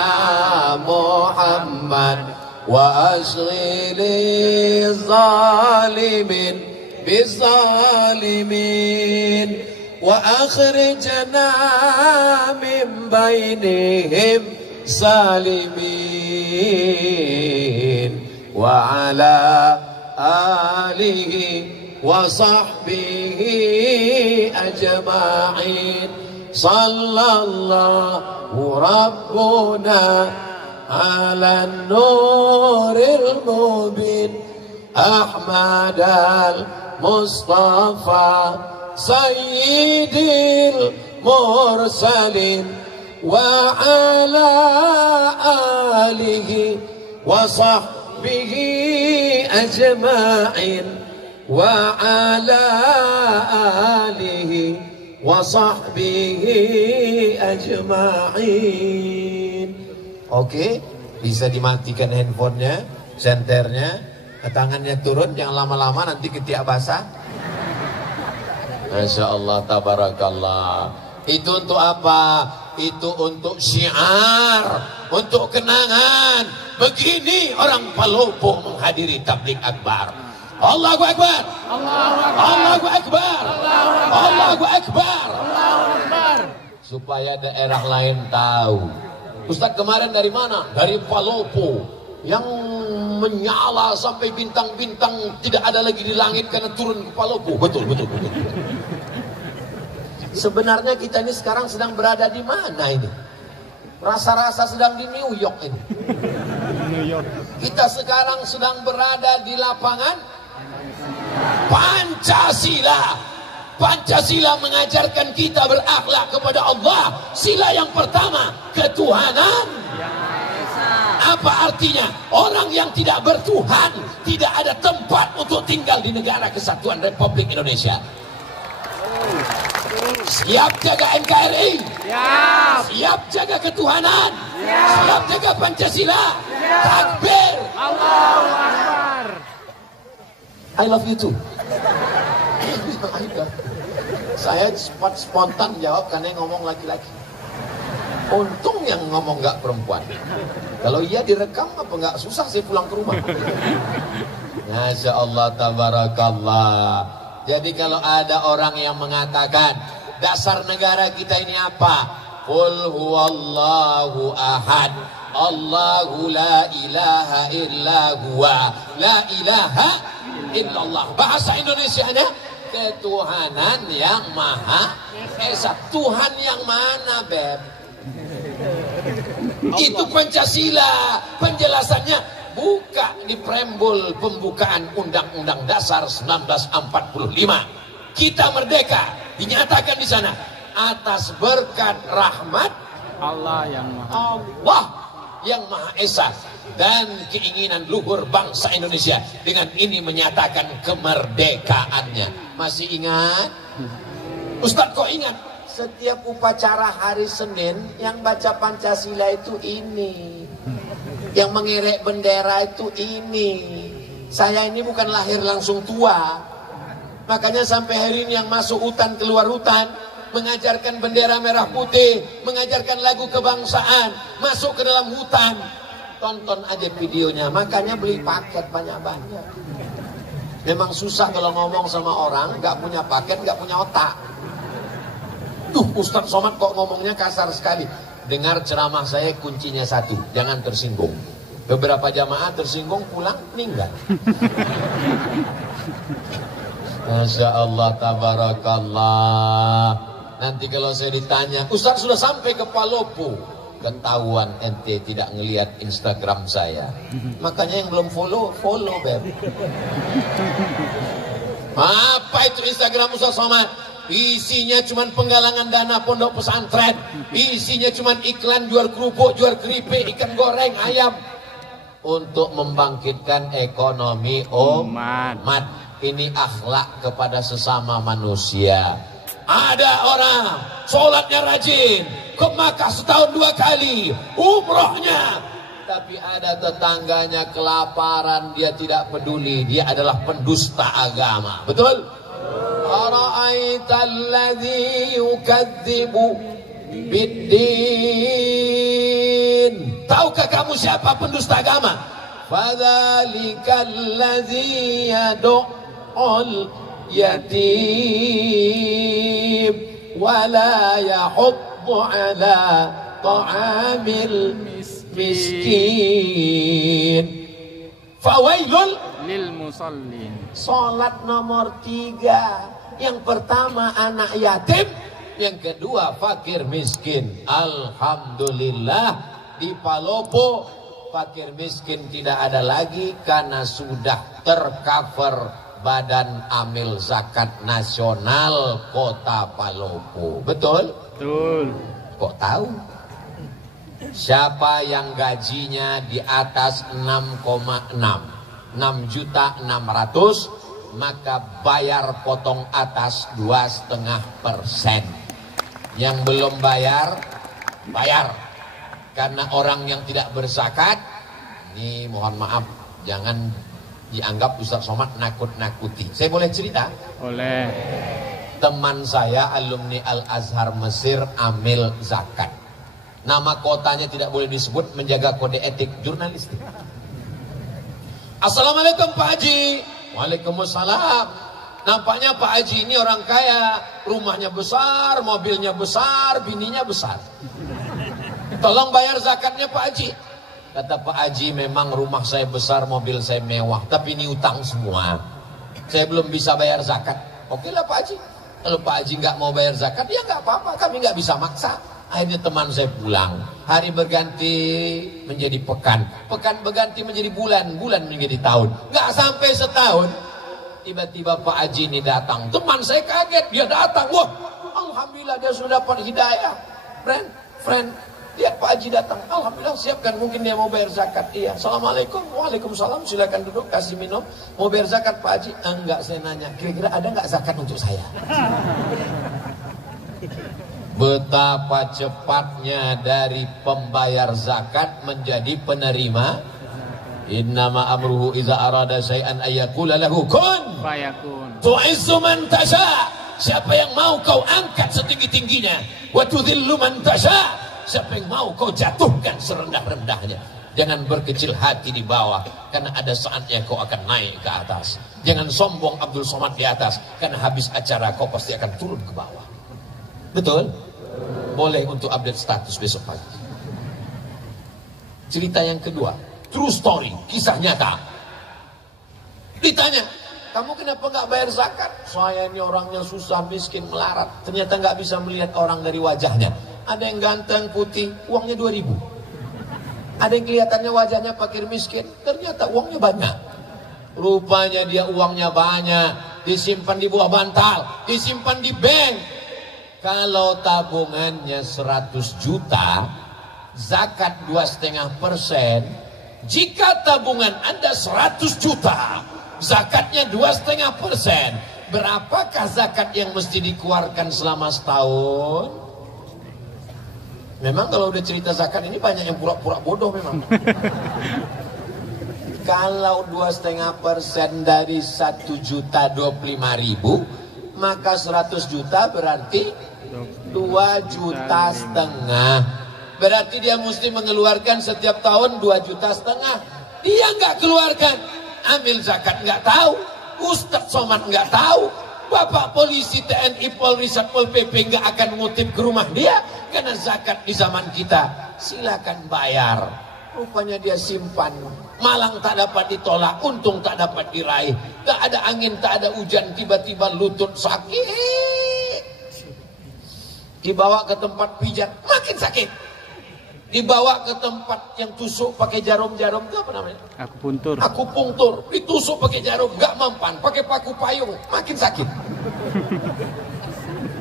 Muhammad wa ashghili zalimin بالظالمين وأخرجنا من بينهم سالمين وعلى آله وصحبه أجمعين صلى الله ربنا على النور المبين أحمد المصطفى سيد المرسلين وعلى آله وصحبه أجمعين وعلى آله وصحبه أجمعين. Oke, bisa dimatikan handphonenya, senternya, tangannya turun, jangan lama-lama nanti ketiak basah. Masya Allah, tabarakallah. Itu untuk apa? Itu untuk syiar, untuk kenangan. Begini orang Palopo menghadiri tabligh akbar. Allahu Akbar, Allahu Akbar, Allahu Akbar, Allahu Akbar. Supaya daerah lain tahu. Ustaz kemarin dari mana? Dari Palopo. Yang menyala sampai bintang-bintang tidak ada lagi di langit karena turun ke Palopo. Betul. Sebenarnya kita ini sekarang sedang berada di mana ini? Rasa-rasa sedang di New York ini. Kita sekarang sedang berada di lapangan Pancasila. Pancasila mengajarkan kita berakhlak kepada Allah. Sila yang pertama, ketuhanan. Apa artinya? Orang yang tidak bertuhan tidak ada tempat untuk tinggal di negara kesatuan Republik Indonesia. Siap jaga NKRI? Siap jaga ketuhanan? Siap jaga Pancasila? Takbir! Allahu Akbar. I love you too. Saya spontan jawab karena yang ngomong laki-laki. Untung yang ngomong nggak perempuan. Kalau iya direkam apa nggak susah saya pulang ke rumah. Masya Allah, tabarakallah. Jadi kalau ada orang yang mengatakan dasar negara kita ini apa? Qul huwallahu ahad, Allahu la ilaha illa huwa, la ilaha illallah. Bahasa Indonesianya ketuhanan yang maha esa. Tuhan yang mana, Beb? Itu Pancasila. Penjelasannya buka di preambul pembukaan Undang-Undang Dasar 1945. Kita merdeka, dinyatakan di sana atas berkat rahmat Allah yang Maha Esa dan keinginan luhur bangsa Indonesia. Dengan ini menyatakan kemerdekaannya. Masih ingat? Ustadz kok ingat? Setiap upacara hari Senin yang baca Pancasila itu ini, yang mengerek bendera itu ini. Saya ini bukan lahir langsung tua, makanya sampai hari ini yang masuk hutan keluar hutan mengajarkan bendera merah putih, mengajarkan lagu kebangsaan, masuk ke dalam hutan. Tonton aja videonya, makanya beli paket banyak-banyak. Memang susah kalau ngomong sama orang nggak punya paket, nggak punya otak. Tuh Ustadz Somad kok ngomongnya kasar sekali. Dengar ceramah saya, kuncinya satu, jangan tersinggung. Beberapa jamaah tersinggung pulang meninggal. Masya Allah, tabarakallah. Nanti kalau saya ditanya, Ustadz sudah sampai ke Palopo, ketahuan ente tidak ngelihat Instagram saya. Makanya yang belum follow Beb. Apa itu Instagram Ustadz Somad? Isinya cuman penggalangan dana pondok pesantren. Isinya cuman iklan jual kerupuk, jual keripik, ikan goreng, ayam. Untuk membangkitkan ekonomi umat. Ini akhlak kepada sesama manusia. Ada orang sholatnya rajin, ke Makkah setahun 2 kali, umrohnya. Tapi ada tetangganya kelaparan, dia tidak peduli. Dia adalah pendusta agama. Betul? Ara'aital ladzi yukadzibu biddin. Tahukah kamu siapa pendusta agama? Fadzalikal ladzi yad'ul yatim wa la yahuddu ala ta'amil miskin. Fawailul lil musallin. Salat nomor 3. Yang pertama anak yatim, yang kedua fakir miskin. Alhamdulillah di Palopo fakir miskin tidak ada lagi karena sudah tercover Badan Amil Zakat Nasional Kota Palopo. Betul? Betul. Kok tahu? Siapa yang gajinya di atas 6,6 maka bayar potong atas 2,5%. Yang belum bayar, bayar. Karena orang yang tidak berzakat, ini mohon maaf, jangan dianggap Ustaz Somad nakut-nakuti. Saya boleh cerita? Boleh. Teman saya alumni Al-Azhar Mesir amil zakat. Nama kotanya tidak boleh disebut, menjaga kode etik jurnalistik. Assalamualaikum Pak Haji. Waalaikumsalam. Nampaknya Pak Haji ini orang kaya, rumahnya besar, mobilnya besar, bininya besar. Tolong bayar zakatnya Pak Haji. Kata Pak Haji, memang rumah saya besar, mobil saya mewah, tapi ini utang semua. Saya belum bisa bayar zakat. Oke lah Pak Haji. Kalau Pak Haji nggak mau bayar zakat, ya nggak apa-apa, kami nggak bisa maksa. Akhirnya teman saya pulang. Hari berganti menjadi pekan, pekan berganti menjadi bulan, bulan menjadi tahun. Nggak sampai setahun, tiba-tiba Pak Haji ini datang. Teman saya kaget, dia datang. Wah, alhamdulillah dia sudah dapat hidayah. Friend, lihat Pak Haji datang. Alhamdulillah, siapkan, mungkin dia mau bayar zakat. Iya. Assalamualaikum. Waalaikumsalam. Silakan duduk, kasih minum. Mau bayar zakat Pak Haji? Enggak, saya nanya. Kira-kira ada nggak zakat untuk saya? Betapa cepatnya dari pembayar zakat menjadi penerima. Innama amruhu iza arada syai'an ayyakula lahu kun Fayakun. tu'izzu man tasha. Siapa yang mau kau angkat setinggi-tingginya, wa tudhillu man tasha. Siapa yang mau kau jatuhkan serendah-rendahnya. Jangan berkecil hati di bawah, karena ada saatnya kau akan naik ke atas. Jangan sombong Abdul Somad di atas, karena habis acara kau pasti akan turun ke bawah. Betul? Boleh untuk update status besok pagi. Cerita yang kedua, true story, kisah nyata. Ditanya, kamu kenapa nggak bayar zakat? Saya ini orangnya susah, miskin, melarat. Ternyata nggak bisa melihat orang dari wajahnya. Ada yang ganteng, putih, uangnya 2.000. Ada yang kelihatannya wajahnya fakir miskin, ternyata uangnya banyak. Rupanya dia uangnya banyak, disimpan di buah bantal, disimpan di bank. Kalau tabungannya 100 juta, zakat 2,5%. Jika tabungan Anda 100 juta, zakatnya 2,5%. Berapakah zakat yang mesti dikeluarkan selama setahun? Memang kalau udah cerita zakat ini banyak yang pura-pura bodoh memang. Kalau 2,5% dari 1.025.000, maka 100 juta berarti 2,5 juta. Berarti dia mesti mengeluarkan setiap tahun 2,5 juta. Dia nggak keluarkan. Amil zakat nggak tahu. Ustadz Somad nggak tahu. Bapak polisi, TNI, Polri, Satpol PP nggak akan ngutip ke rumah dia. Karena zakat di zaman kita, silakan bayar. Rupanya dia simpan. Malang tak dapat ditolak, untung tak dapat diraih. Tak ada angin, tak ada hujan, tiba-tiba lutut sakit. Dibawa ke tempat pijat, makin sakit. Dibawa ke tempat yang tusuk pakai jarum-jarum, itu apa namanya? Akupuntur. Akupunktur, ditusuk pakai jarum, gak mempan, pakai paku payung, makin sakit.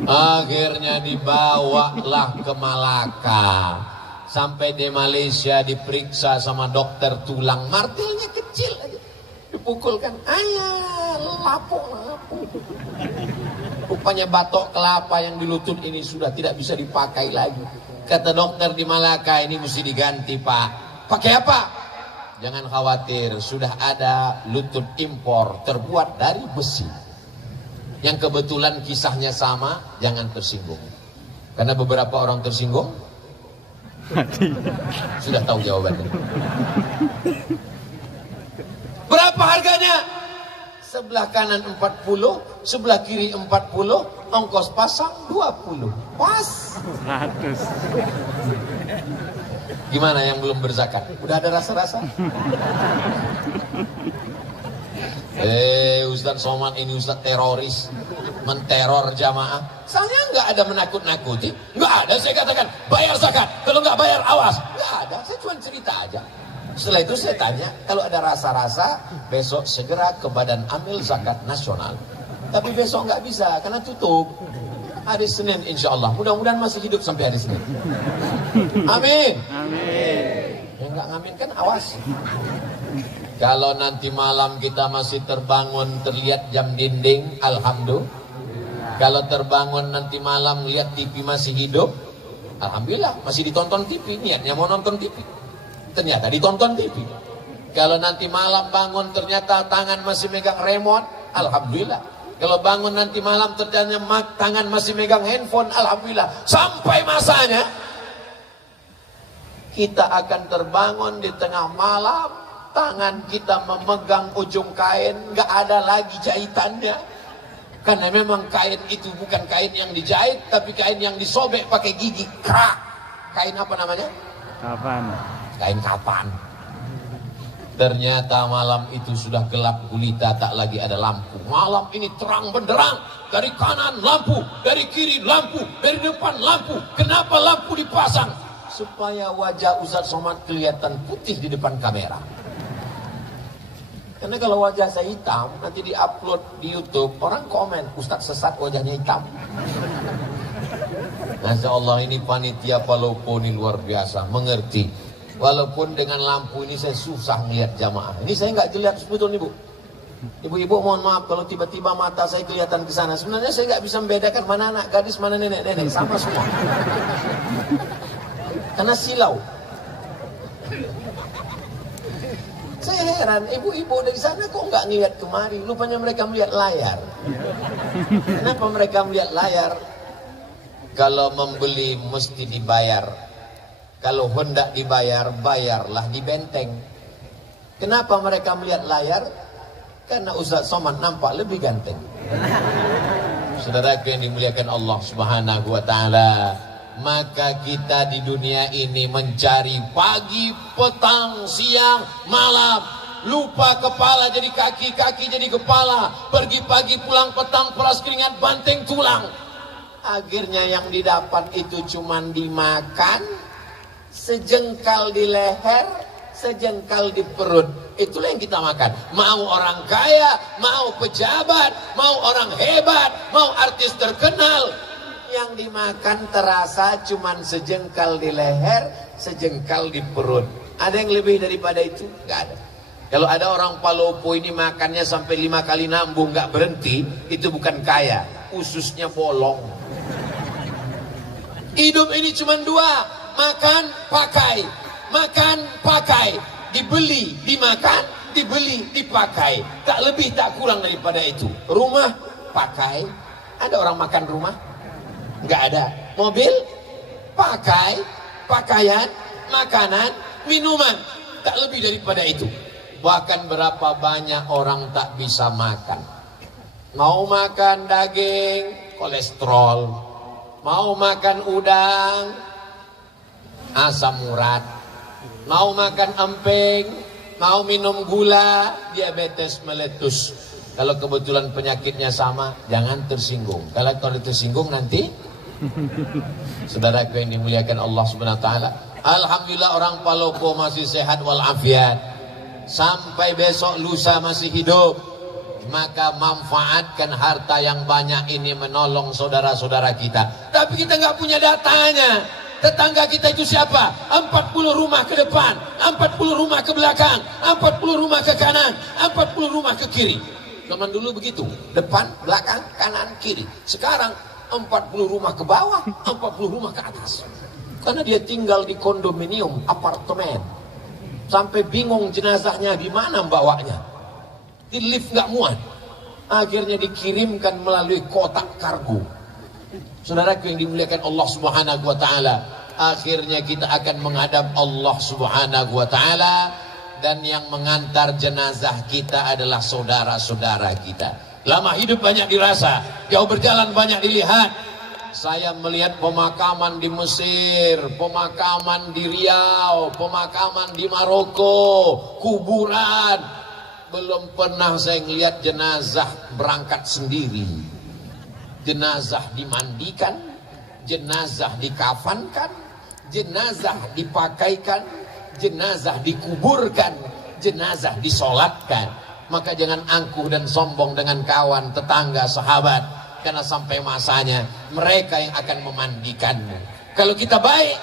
Akhirnya dibawalah ke Malaka. Sampai di Malaysia diperiksa sama dokter tulang, martilnya kecil aja. Dipukulkan, ayah, lapuk. Rupanya batok kelapa yang di lutut ini sudah tidak bisa dipakai lagi. Kata dokter di Malaka, ini mesti diganti Pak. Pakai apa? Jangan khawatir, sudah ada lutut impor terbuat dari besi. Yang kebetulan kisahnya sama, jangan tersinggung. Karena beberapa orang tersinggung, sudah tahu jawabannya. Berapa harganya? sebelah kanan 40, sebelah kiri 40, ongkos pasang 20. Pas. 100. Gimana yang belum berzakat? Udah ada rasa-rasa? Ustaz Somad ini Ustaz teroris, menteror jamaah. Saya nggak ada menakut-nakuti, nggak ada. Saya katakan bayar zakat, kalau nggak bayar awas. Nggak ada, saya cuma cerita aja. Setelah itu saya tanya, kalau ada rasa-rasa, besok segera ke Badan Amil Zakat Nasional. Tapi besok nggak bisa, karena tutup. Hari Senin insya Allah. Mudah-mudahan masih hidup sampai hari Senin. Amin. Amin. Yang nggak ngamin kan awas. Kalau nanti malam kita masih terbangun, terlihat jam dinding, alhamdulillah. Kalau terbangun nanti malam lihat TV masih hidup, alhamdulillah, masih ditonton TV. Niatnya mau nonton TV, ternyata ditonton TV. Kalau nanti malam bangun ternyata tangan masih megang remote, alhamdulillah. Kalau bangun nanti malam ternyata tangan masih megang handphone, alhamdulillah. Sampai masanya kita akan terbangun di tengah malam, tangan kita memegang ujung kain, nggak ada lagi jahitannya. Karena memang kain itu bukan kain yang dijahit, tapi kain yang disobek pakai gigi. Krak. Kain apa namanya? Kapan? Kain kapan. Ternyata malam itu sudah gelap gulita, tak lagi ada lampu. Malam ini terang benderang. Dari kanan lampu, dari kiri lampu, dari depan lampu. Kenapa lampu dipasang? Supaya wajah Ustaz Somad kelihatan putih di depan kamera. Karena kalau wajah saya hitam, nanti di-upload di YouTube, orang komen, Ustaz sesat wajahnya hitam. Masya Allah, ini panitia Palopo ini luar biasa, mengerti. Walaupun dengan lampu ini saya susah melihat jamaah. Ini saya nggak jelas betul nih Bu. Ibu-ibu mohon maaf kalau tiba-tiba mata saya kelihatan ke sana. Sebenarnya saya nggak bisa membedakan mana anak gadis, mana nenek-nenek, sama semua. Karena silau. Saya heran, ibu-ibu dari sana kok nggak ngeliat kemari? Lupanya mereka melihat layar. Kenapa mereka melihat layar? Kalau membeli mesti dibayar. Kalau hendak dibayar, bayarlah di benteng. Kenapa mereka melihat layar? Karena Ustaz Somad nampak lebih ganteng. Saudaraku yang dimuliakan Allah Subhanahu wa Ta'ala, maka kita di dunia ini mencari pagi, petang, siang, malam. Lupa kepala jadi kaki, kaki jadi kepala. Pergi pagi, pulang petang, peras keringat, banteng tulang. Akhirnya yang didapat itu cuman dimakan, sejengkal di leher, sejengkal di perut. Itulah yang kita makan. Mau orang kaya, mau pejabat, mau orang hebat, mau artis terkenal, yang dimakan terasa cuman sejengkal di leher, sejengkal di perut. Ada yang lebih daripada itu? Nggak ada. Kalau ada orang Palopo ini makannya sampai 5 kali nambung nggak berhenti, itu bukan kaya, ususnya bolong. Hidup ini cuma 2, makan, pakai. Makan, pakai. Dibeli, dimakan, dibeli, dipakai. Tak lebih, tak kurang daripada itu. Rumah, pakai. Ada orang makan rumah? Nggak ada. Mobil, pakai, pakaian, makanan, minuman. Tak lebih daripada itu. Bahkan berapa banyak orang tak bisa makan. Mau makan daging, kolesterol. Mau makan udang, asam urat. Mau makan emping, mau minum gula, diabetes meletus. Kalau kebetulan penyakitnya sama, jangan tersinggung. Kalau tersinggung nanti, saudaraku yang dimuliakan Allah Subhanahu wa Ta'ala, alhamdulillah orang Palopo masih sehat walafiat. Sampai besok lusa masih hidup. Maka manfaatkan harta yang banyak ini menolong saudara-saudara kita. Tapi kita nggak punya datanya. Tetangga kita itu siapa? 40 rumah ke depan, 40 rumah ke belakang, 40 rumah ke kanan, 40 rumah ke kiri. Zaman dulu begitu, depan, belakang, kanan, kiri. Sekarang 40 rumah ke bawah, 40 rumah ke atas. Karena dia tinggal di kondominium, apartemen. Sampai bingung jenazahnya di mana bawanya. Di lift nggak muat. Akhirnya dikirimkan melalui kotak kargo. Saudaraku yang dimuliakan Allah Subhanahu wa Ta'ala, akhirnya kita akan menghadap Allah Subhanahu wa Ta'ala. dan yang mengantar jenazah kita adalah saudara-saudara kita. Lama hidup banyak dirasa, jauh berjalan banyak dilihat. Saya melihat pemakaman di Mesir, pemakaman di Riau, pemakaman di Maroko, kuburan. Belum pernah saya melihat jenazah berangkat sendiri. Jenazah dimandikan, jenazah dikafankan, jenazah dipakaikan, jenazah dikuburkan, jenazah disolatkan. Maka jangan angkuh dan sombong dengan kawan, tetangga, sahabat, karena sampai masanya mereka yang akan memandikanmu. Kalau kita baik,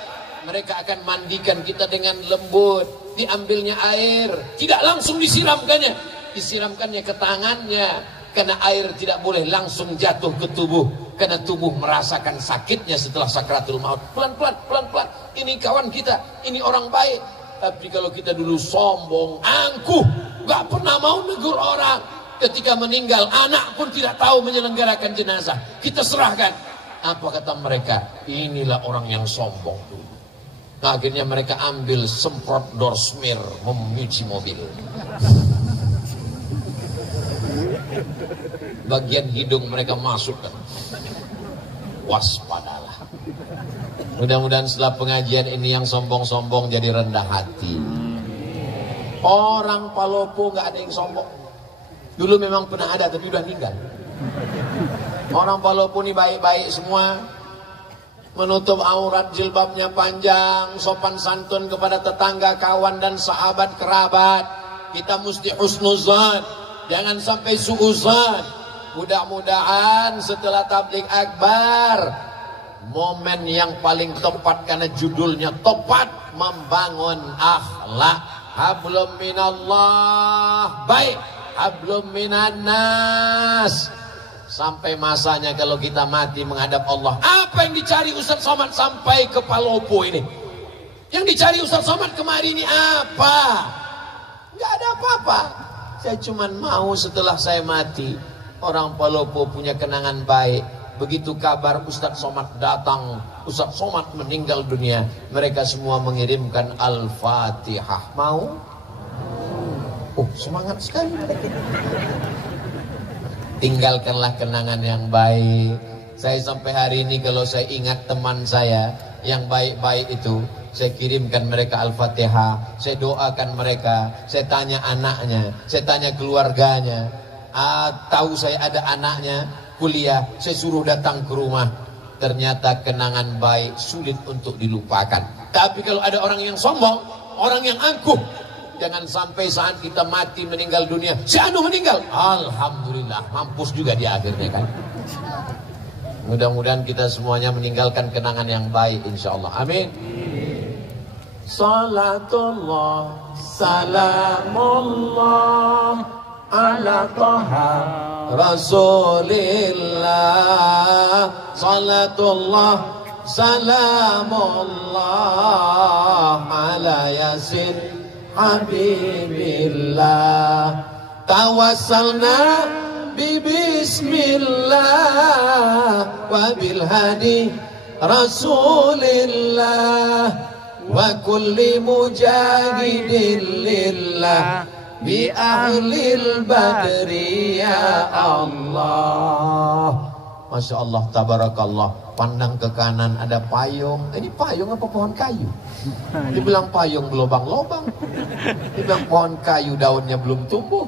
mereka akan mandikan kita dengan lembut. Diambilnya air, tidak langsung disiramkannya, disiramkannya ke tangannya, karena air tidak boleh langsung jatuh ke tubuh, karena tubuh merasakan sakitnya setelah sakratul maut. Pelan-pelan, pelan-pelan. Ini kawan kita, ini orang baik. Tapi kalau kita dulu sombong, angkuh, gak pernah mau negur orang, ketika meninggal anak pun tidak tahu menyelenggarakan jenazah, kita serahkan. Apa kata mereka? Inilah orang yang sombong dulu. Nah, akhirnya mereka ambil semprot door smear menyuci mobil. Bagian hidung mereka masukkan. Waspadalah. Mudah-mudahan setelah pengajian ini yang sombong-sombong jadi rendah hati. Orang Palopo gak ada yang sombong. Dulu memang pernah ada tapi udah meninggal. Orang Palopo ini baik-baik semua, menutup aurat, jilbabnya panjang, sopan santun kepada tetangga, kawan dan sahabat kerabat. Kita mesti husnuzan, jangan sampai suuzan. Mudah-mudahan setelah tabligh akbar, momen yang paling tepat karena judulnya tepat, membangun akhlak. Hablum minallah, baik, hablum minannas. Sampai masanya kalau kita mati menghadap Allah. Apa yang dicari Ustaz Somad sampai ke Palopo ini? Yang dicari Ustaz Somad kemari ini apa? Gak ada apa-apa. Saya cuma mau setelah saya mati, orang Palopo punya kenangan baik. Begitu kabar Ustaz Somad datang, Ustaz Somad meninggal dunia, mereka semua mengirimkan Al-Fatihah. Mau? Oh, semangat sekali mereka. Tinggalkanlah kenangan yang baik. Saya sampai hari ini kalau saya ingat teman saya yang baik-baik itu, saya kirimkan mereka Al-Fatihah, saya doakan mereka, saya tanya anaknya, saya tanya keluarganya. Tahu saya ada anaknya kuliah, saya suruh datang ke rumah. Ternyata kenangan baik sulit untuk dilupakan. Tapi kalau ada orang yang sombong, orang yang angkuh, jangan sampai saat kita mati meninggal dunia, si anu meninggal, alhamdulillah, mampus juga di akhirnya kan. Mudah-mudahan kita semuanya meninggalkan kenangan yang baik insyaallah. Amin. Salatullah salamullah ala taha rasulillah. Salatullah salamullah ala yasin habibillah. Tawassalna bismillah wa bil hadi rasulillah wa kulli mujahidin lillah bi ahlil badri ya Allah. Masya Allah, tabarakallah. Pandang ke kanan ada payung. Ini payung apa pohon kayu? Dibilang payung berlobang-lobang, dibilang pohon kayu daunnya belum tumbuh.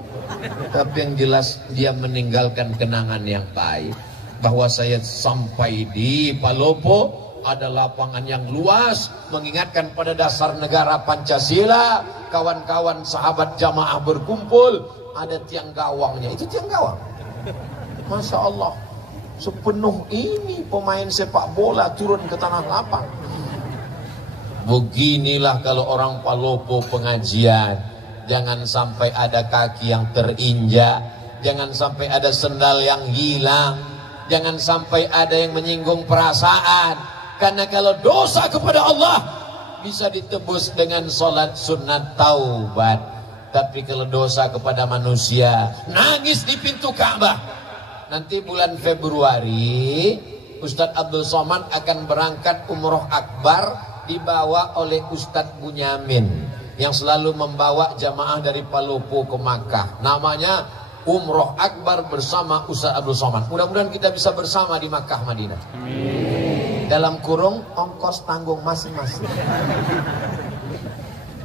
Tapi yang jelas dia meninggalkan kenangan yang baik. Bahwa saya sampai di Palopo, ada lapangan yang luas, mengingatkan pada dasar negara Pancasila. Kawan-kawan sahabat jamaah berkumpul, ada tiang gawangnya. Itu tiang gawang. Masya Allah, sepenuh ini pemain sepak bola turun ke tanah lapang. Beginilah kalau orang Palopo pengajian. Jangan sampai ada kaki yang terinjak, jangan sampai ada sendal yang hilang, jangan sampai ada yang menyinggung perasaan. Karena kalau dosa kepada Allah bisa ditebus dengan sholat sunat taubat. Tapi kalau dosa kepada manusia, nangis di pintu Ka'bah. Nanti bulan Februari Ustadz Abdul Somad akan berangkat umroh akbar, dibawa oleh Ustadz Bunyamin. yang selalu membawa jamaah dari Palopo ke Makkah. Namanya Umroh Akbar bersama Ustaz Abdul Somad. Mudah-mudahan kita bisa bersama di Makkah Madinah. Amin. Dalam kurung ongkos tanggung masing-masing.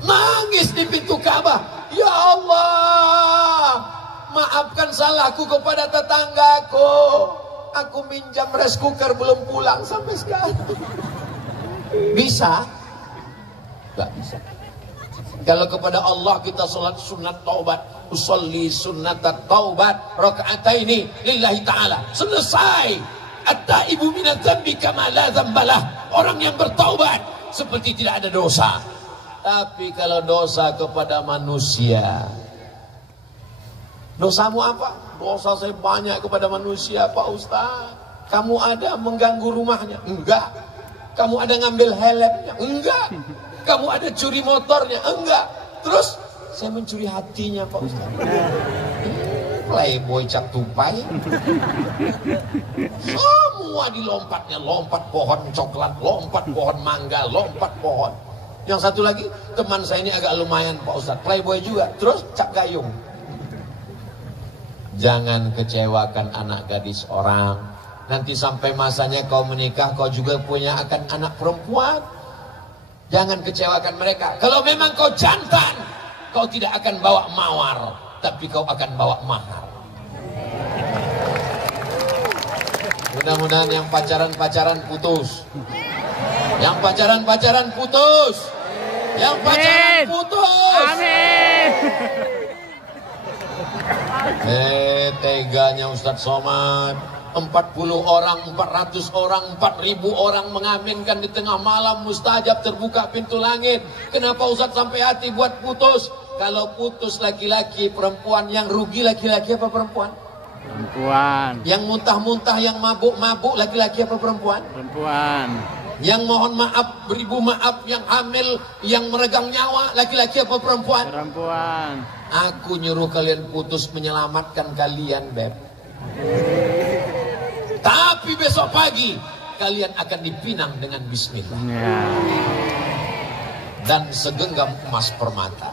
Nangis di pintu Ka'bah. Ya Allah, maafkan salahku kepada tetanggaku. Aku minjam rice cooker belum pulang sampai sekarang. Bisa? Gak bisa. Kalau kepada Allah kita sholat sunat taubat, usolli sunat taubat rakaataini lillahi ta'ala, selesai. At-taibu minadz dzambi kama la dzambalah. Orang yang bertaubat seperti tidak ada dosa. Tapi kalau dosa kepada manusia, dosamu apa? Dosa saya banyak kepada manusia, Pak Ustaz. Kamu ada mengganggu rumahnya? Enggak. Kamu ada ngambil helmnya? Enggak. Kamu ada curi motornya? Enggak. Terus saya mencuri hatinya, Pak Ustaz. Playboy cat tupai. Semua dilompatnya, lompat pohon coklat, lompat pohon mangga, lompat pohon. Yang satu lagi, teman saya ini agak lumayan, Pak Ustaz. Playboy juga. Terus cap gayung. Jangan kecewakan anak gadis orang. Nanti sampai masanya kau menikah, kau juga punya akan anak perempuan. Jangan kecewakan mereka. Kalau memang kau jantan, kau tidak akan bawa mawar, tapi kau akan bawa mahar. Mudah-mudahan yang pacaran-pacaran putus. Yang pacaran-pacaran putus. Yang pacaran putus. Amin. Teganya Ustadz Somad. 40 orang, 400 orang, 4000 orang mengaminkan di tengah malam mustajab terbuka pintu langit. Kenapa Ustadz sampai hati buat putus? Kalau putus laki-laki, perempuan, yang rugi laki-laki apa perempuan? Perempuan. Yang muntah-muntah, yang mabuk-mabuk, laki-laki apa perempuan? Perempuan. Yang mohon maaf, beribu maaf, yang hamil, yang meregang nyawa, laki-laki apa perempuan? Perempuan. Aku nyuruh kalian putus menyelamatkan kalian, Beb. Tapi besok pagi kalian akan dipinang dengan bismillah. Ya. Dan segenggam emas permata.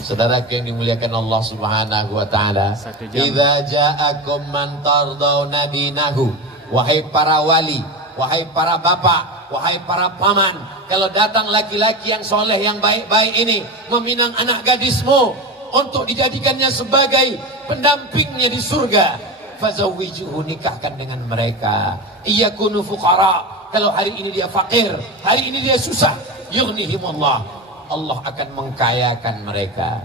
Saudara yang dimuliakan Allah Subhanahu wa taala, idza ja'akum man tardawna dinahu, wahai para wali, wahai para bapak, wahai para paman, kalau datang laki-laki yang soleh, yang baik-baik ini meminang anak gadismu untuk dijadikannya sebagai pendampingnya di surga, fazawwijuhu, nikahkan dengan mereka. Iyakunu fuqara, kalau hari ini dia fakir, hari ini dia susah, yughnihimullah, Allah akan mengkayakan mereka.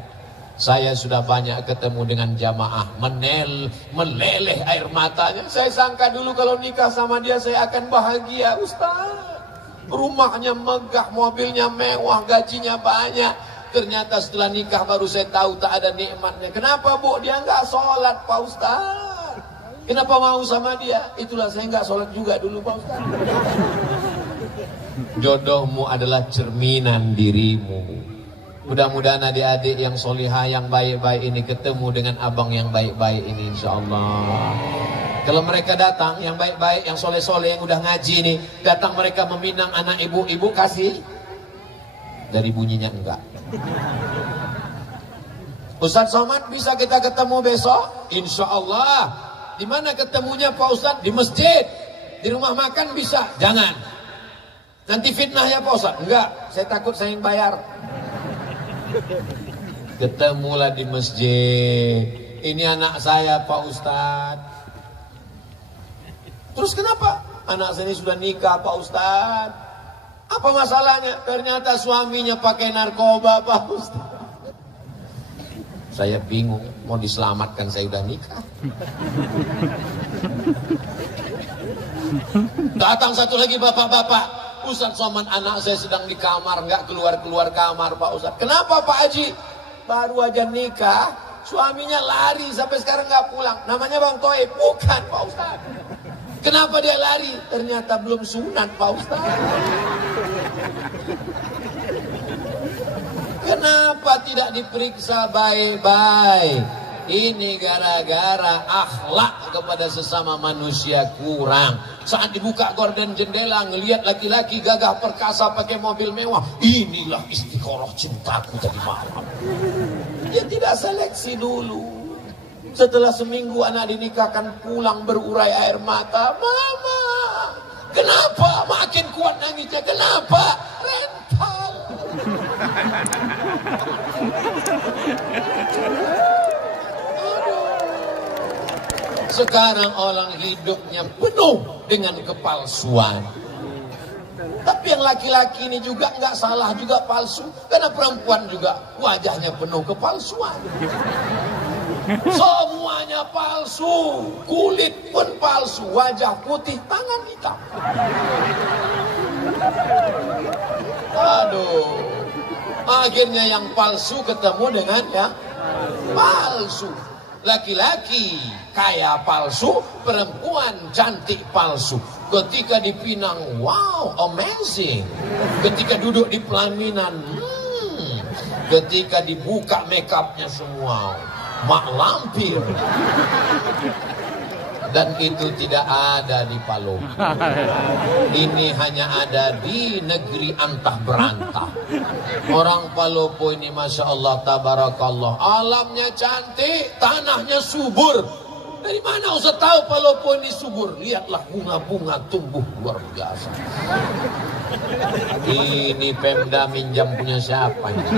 Saya sudah banyak ketemu dengan jamaah meleleh air matanya. Saya sangka dulu kalau nikah sama dia saya akan bahagia, Ustaz. Rumahnya megah, mobilnya mewah, gajinya banyak. Ternyata setelah nikah baru saya tahu tak ada nikmatnya. Kenapa, Bu? Dia nggak sholat, Pak Ustaz. Kenapa mau sama dia? Itulah saya nggak sholat juga dulu, Pak Ustaz. Jodohmu adalah cerminan dirimu. Mudah-mudahan adik-adik yang solihah, yang baik-baik ini ketemu dengan abang yang baik-baik ini, insya Allah. Kalau mereka datang, yang baik-baik, yang soleh-soleh, yang udah ngaji ini, datang mereka meminang anak ibu kasih. Dari bunyinya enggak. Ustadz Somad, bisa kita ketemu besok? Insya Allah. Di mana ketemunya Pak Ustadz? Di masjid. Di rumah makan bisa? Jangan. Nanti fitnah ya Pak Ustadz? Enggak, saya takut saya yang bayar. Ketemulah di masjid. Ini anak saya Pak Ustadz. Terus kenapa? Anak saya ini sudah nikah Pak Ustadz. Apa masalahnya? Ternyata suaminya pakai narkoba Pak Ustaz. Saya bingung, mau diselamatkan saya udah nikah. Datang satu lagi bapak-bapak, Ustaz Somad, anak saya sedang di kamar, nggak keluar-keluar kamar Pak Ustaz. Kenapa Pak Haji? Baru aja nikah, suaminya lari sampai sekarang nggak pulang. Namanya Bang Toib? Bukan Pak Ustaz. Kenapa dia lari? Ternyata belum sunat Pak Ustaz. Kenapa tidak diperiksa baik-baik? Ini gara-gara akhlak kepada sesama manusia kurang. Saat dibuka gorden jendela, ngelihat laki-laki gagah perkasa pakai mobil mewah, inilah istiqoroh cintaku tadi malam. Dia tidak seleksi dulu. Setelah seminggu anak dinikahkan, pulang berurai air mata. Mama, kenapa makin kuat nangisnya? Kenapa? Rental. Sekarang orang hidupnya penuh dengan kepalsuan. Tapi yang laki-laki ini juga nggak salah juga palsu. Karena perempuan juga wajahnya penuh kepalsuan. Semuanya palsu. Kulit pun palsu. Wajah putih, tangan hitam. Aduh. Akhirnya yang palsu ketemu dengan yang palsu. Laki-laki kaya palsu, perempuan cantik palsu. Ketika dipinang, wow, amazing. Ketika duduk di pelaminan, ketika dibuka makeupnya semua, mak lampir. Dan itu tidak ada di Palopo. Ini hanya ada di negeri antah berantah. Orang Palopo ini Masya Allah, tabarakallah, alamnya cantik, tanahnya subur. Dari mana Ustaz tahu Palopo ini subur? Lihatlah bunga-bunga tumbuh luar biasa. Ini Pemda minjam punya siapa ini?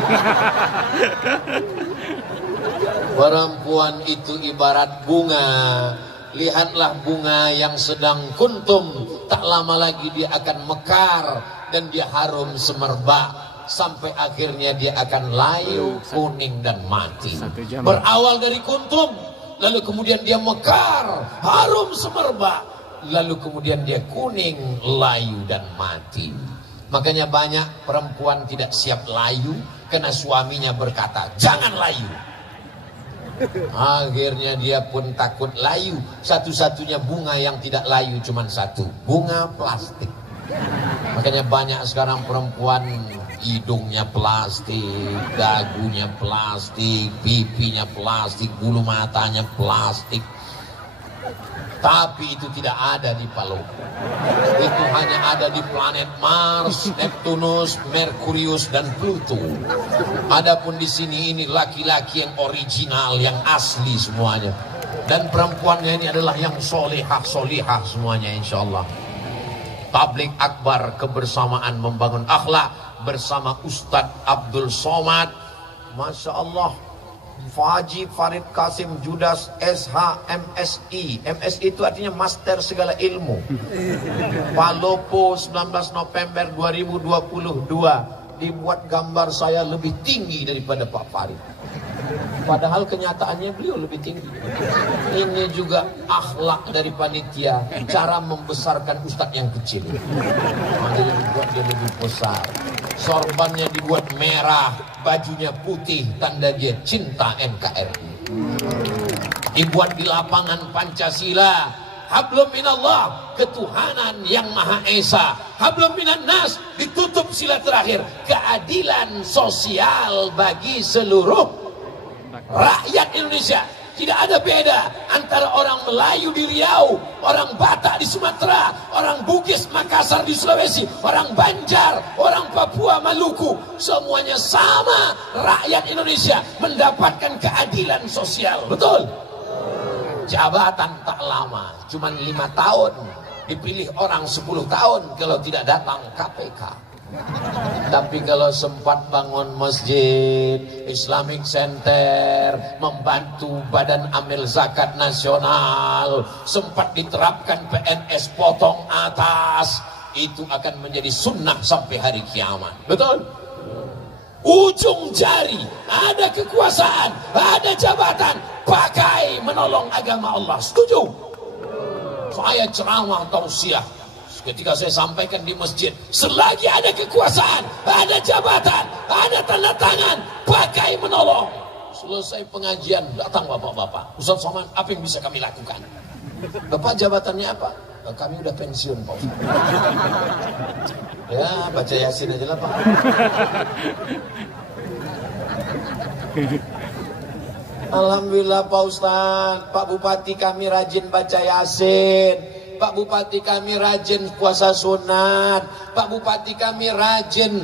Perempuan itu ibarat bunga. Lihatlah bunga yang sedang kuntum, tak lama lagi dia akan mekar dan dia harum semerbak sampai akhirnya dia akan layu, kuning dan mati. Berawal dari kuntum, lalu kemudian dia mekar, harum semerbak, lalu kemudian dia kuning, layu dan mati. Makanya banyak perempuan tidak siap layu karena suaminya berkata, "Jangan layu." Akhirnya dia pun takut layu. Satu-satunya bunga yang tidak layu cuma satu, bunga plastik. Makanya banyak sekarang perempuan hidungnya plastik, dagunya plastik, pipinya plastik, bulu matanya plastik. Tapi itu tidak ada di Palopo. Itu hanya ada di planet Mars, Neptunus, Merkurius dan Pluto. Adapun di sini ini laki-laki yang original, yang asli semuanya. Dan perempuannya ini adalah yang solihah semuanya insya Allah. Tablik akbar kebersamaan membangun akhlak bersama Ustadz Abdul Somad. Masya Allah. Faji Farid Kasim Judas SH MSI. MSI itu artinya Master Segala Ilmu. Palopo 19 November 2022. Dibuat gambar saya lebih tinggi daripada Pak Farid. Padahal kenyataannya beliau lebih tinggi. Ini juga akhlak dari panitia, cara membesarkan ustadz yang kecil. Makanya dibuat dia lebih besar. Sorbannya dibuat merah, bajunya putih, tanda dia cinta NKRI. Dibuat di lapangan Pancasila. Hablum minallah, ketuhanan yang Maha Esa. Hablum minan nas, ditutup sila terakhir, keadilan sosial bagi seluruh rakyat Indonesia. Tidak ada beda antara orang Melayu di Riau, orang Batak di Sumatera, orang Bugis Makassar di Sulawesi, orang Banjar, orang Papua Maluku. Semuanya sama, rakyat Indonesia mendapatkan keadilan sosial. Betul? Jabatan tak lama, cuma 5 tahun. Dipilih orang 10 tahun kalau tidak datang KPK. Tapi kalau sempat bangun masjid, Islamic Center, membantu Badan Amil Zakat Nasional, sempat diterapkan PNS potong atas, itu akan menjadi sunnah sampai hari kiamat. Betul? Ujung jari, ada kekuasaan, ada jabatan, pakai menolong agama Allah. Setuju? Saya ceramah tausiah. Ketika saya sampaikan di masjid, selagi ada kekuasaan, ada jabatan, ada tanda tangan, pakai menolong. Selesai pengajian, datang bapak-bapak. Ustaz Somad, apa yang bisa kami lakukan? Bapak jabatannya apa? Kami udah pensiun, Pak. Ya, baca Yasin aja lah, Pak. Alhamdulillah Pak Ustaz, Pak Bupati kami rajin baca Yasin, Pak Bupati kami rajin puasa sunat, Pak Bupati kami rajin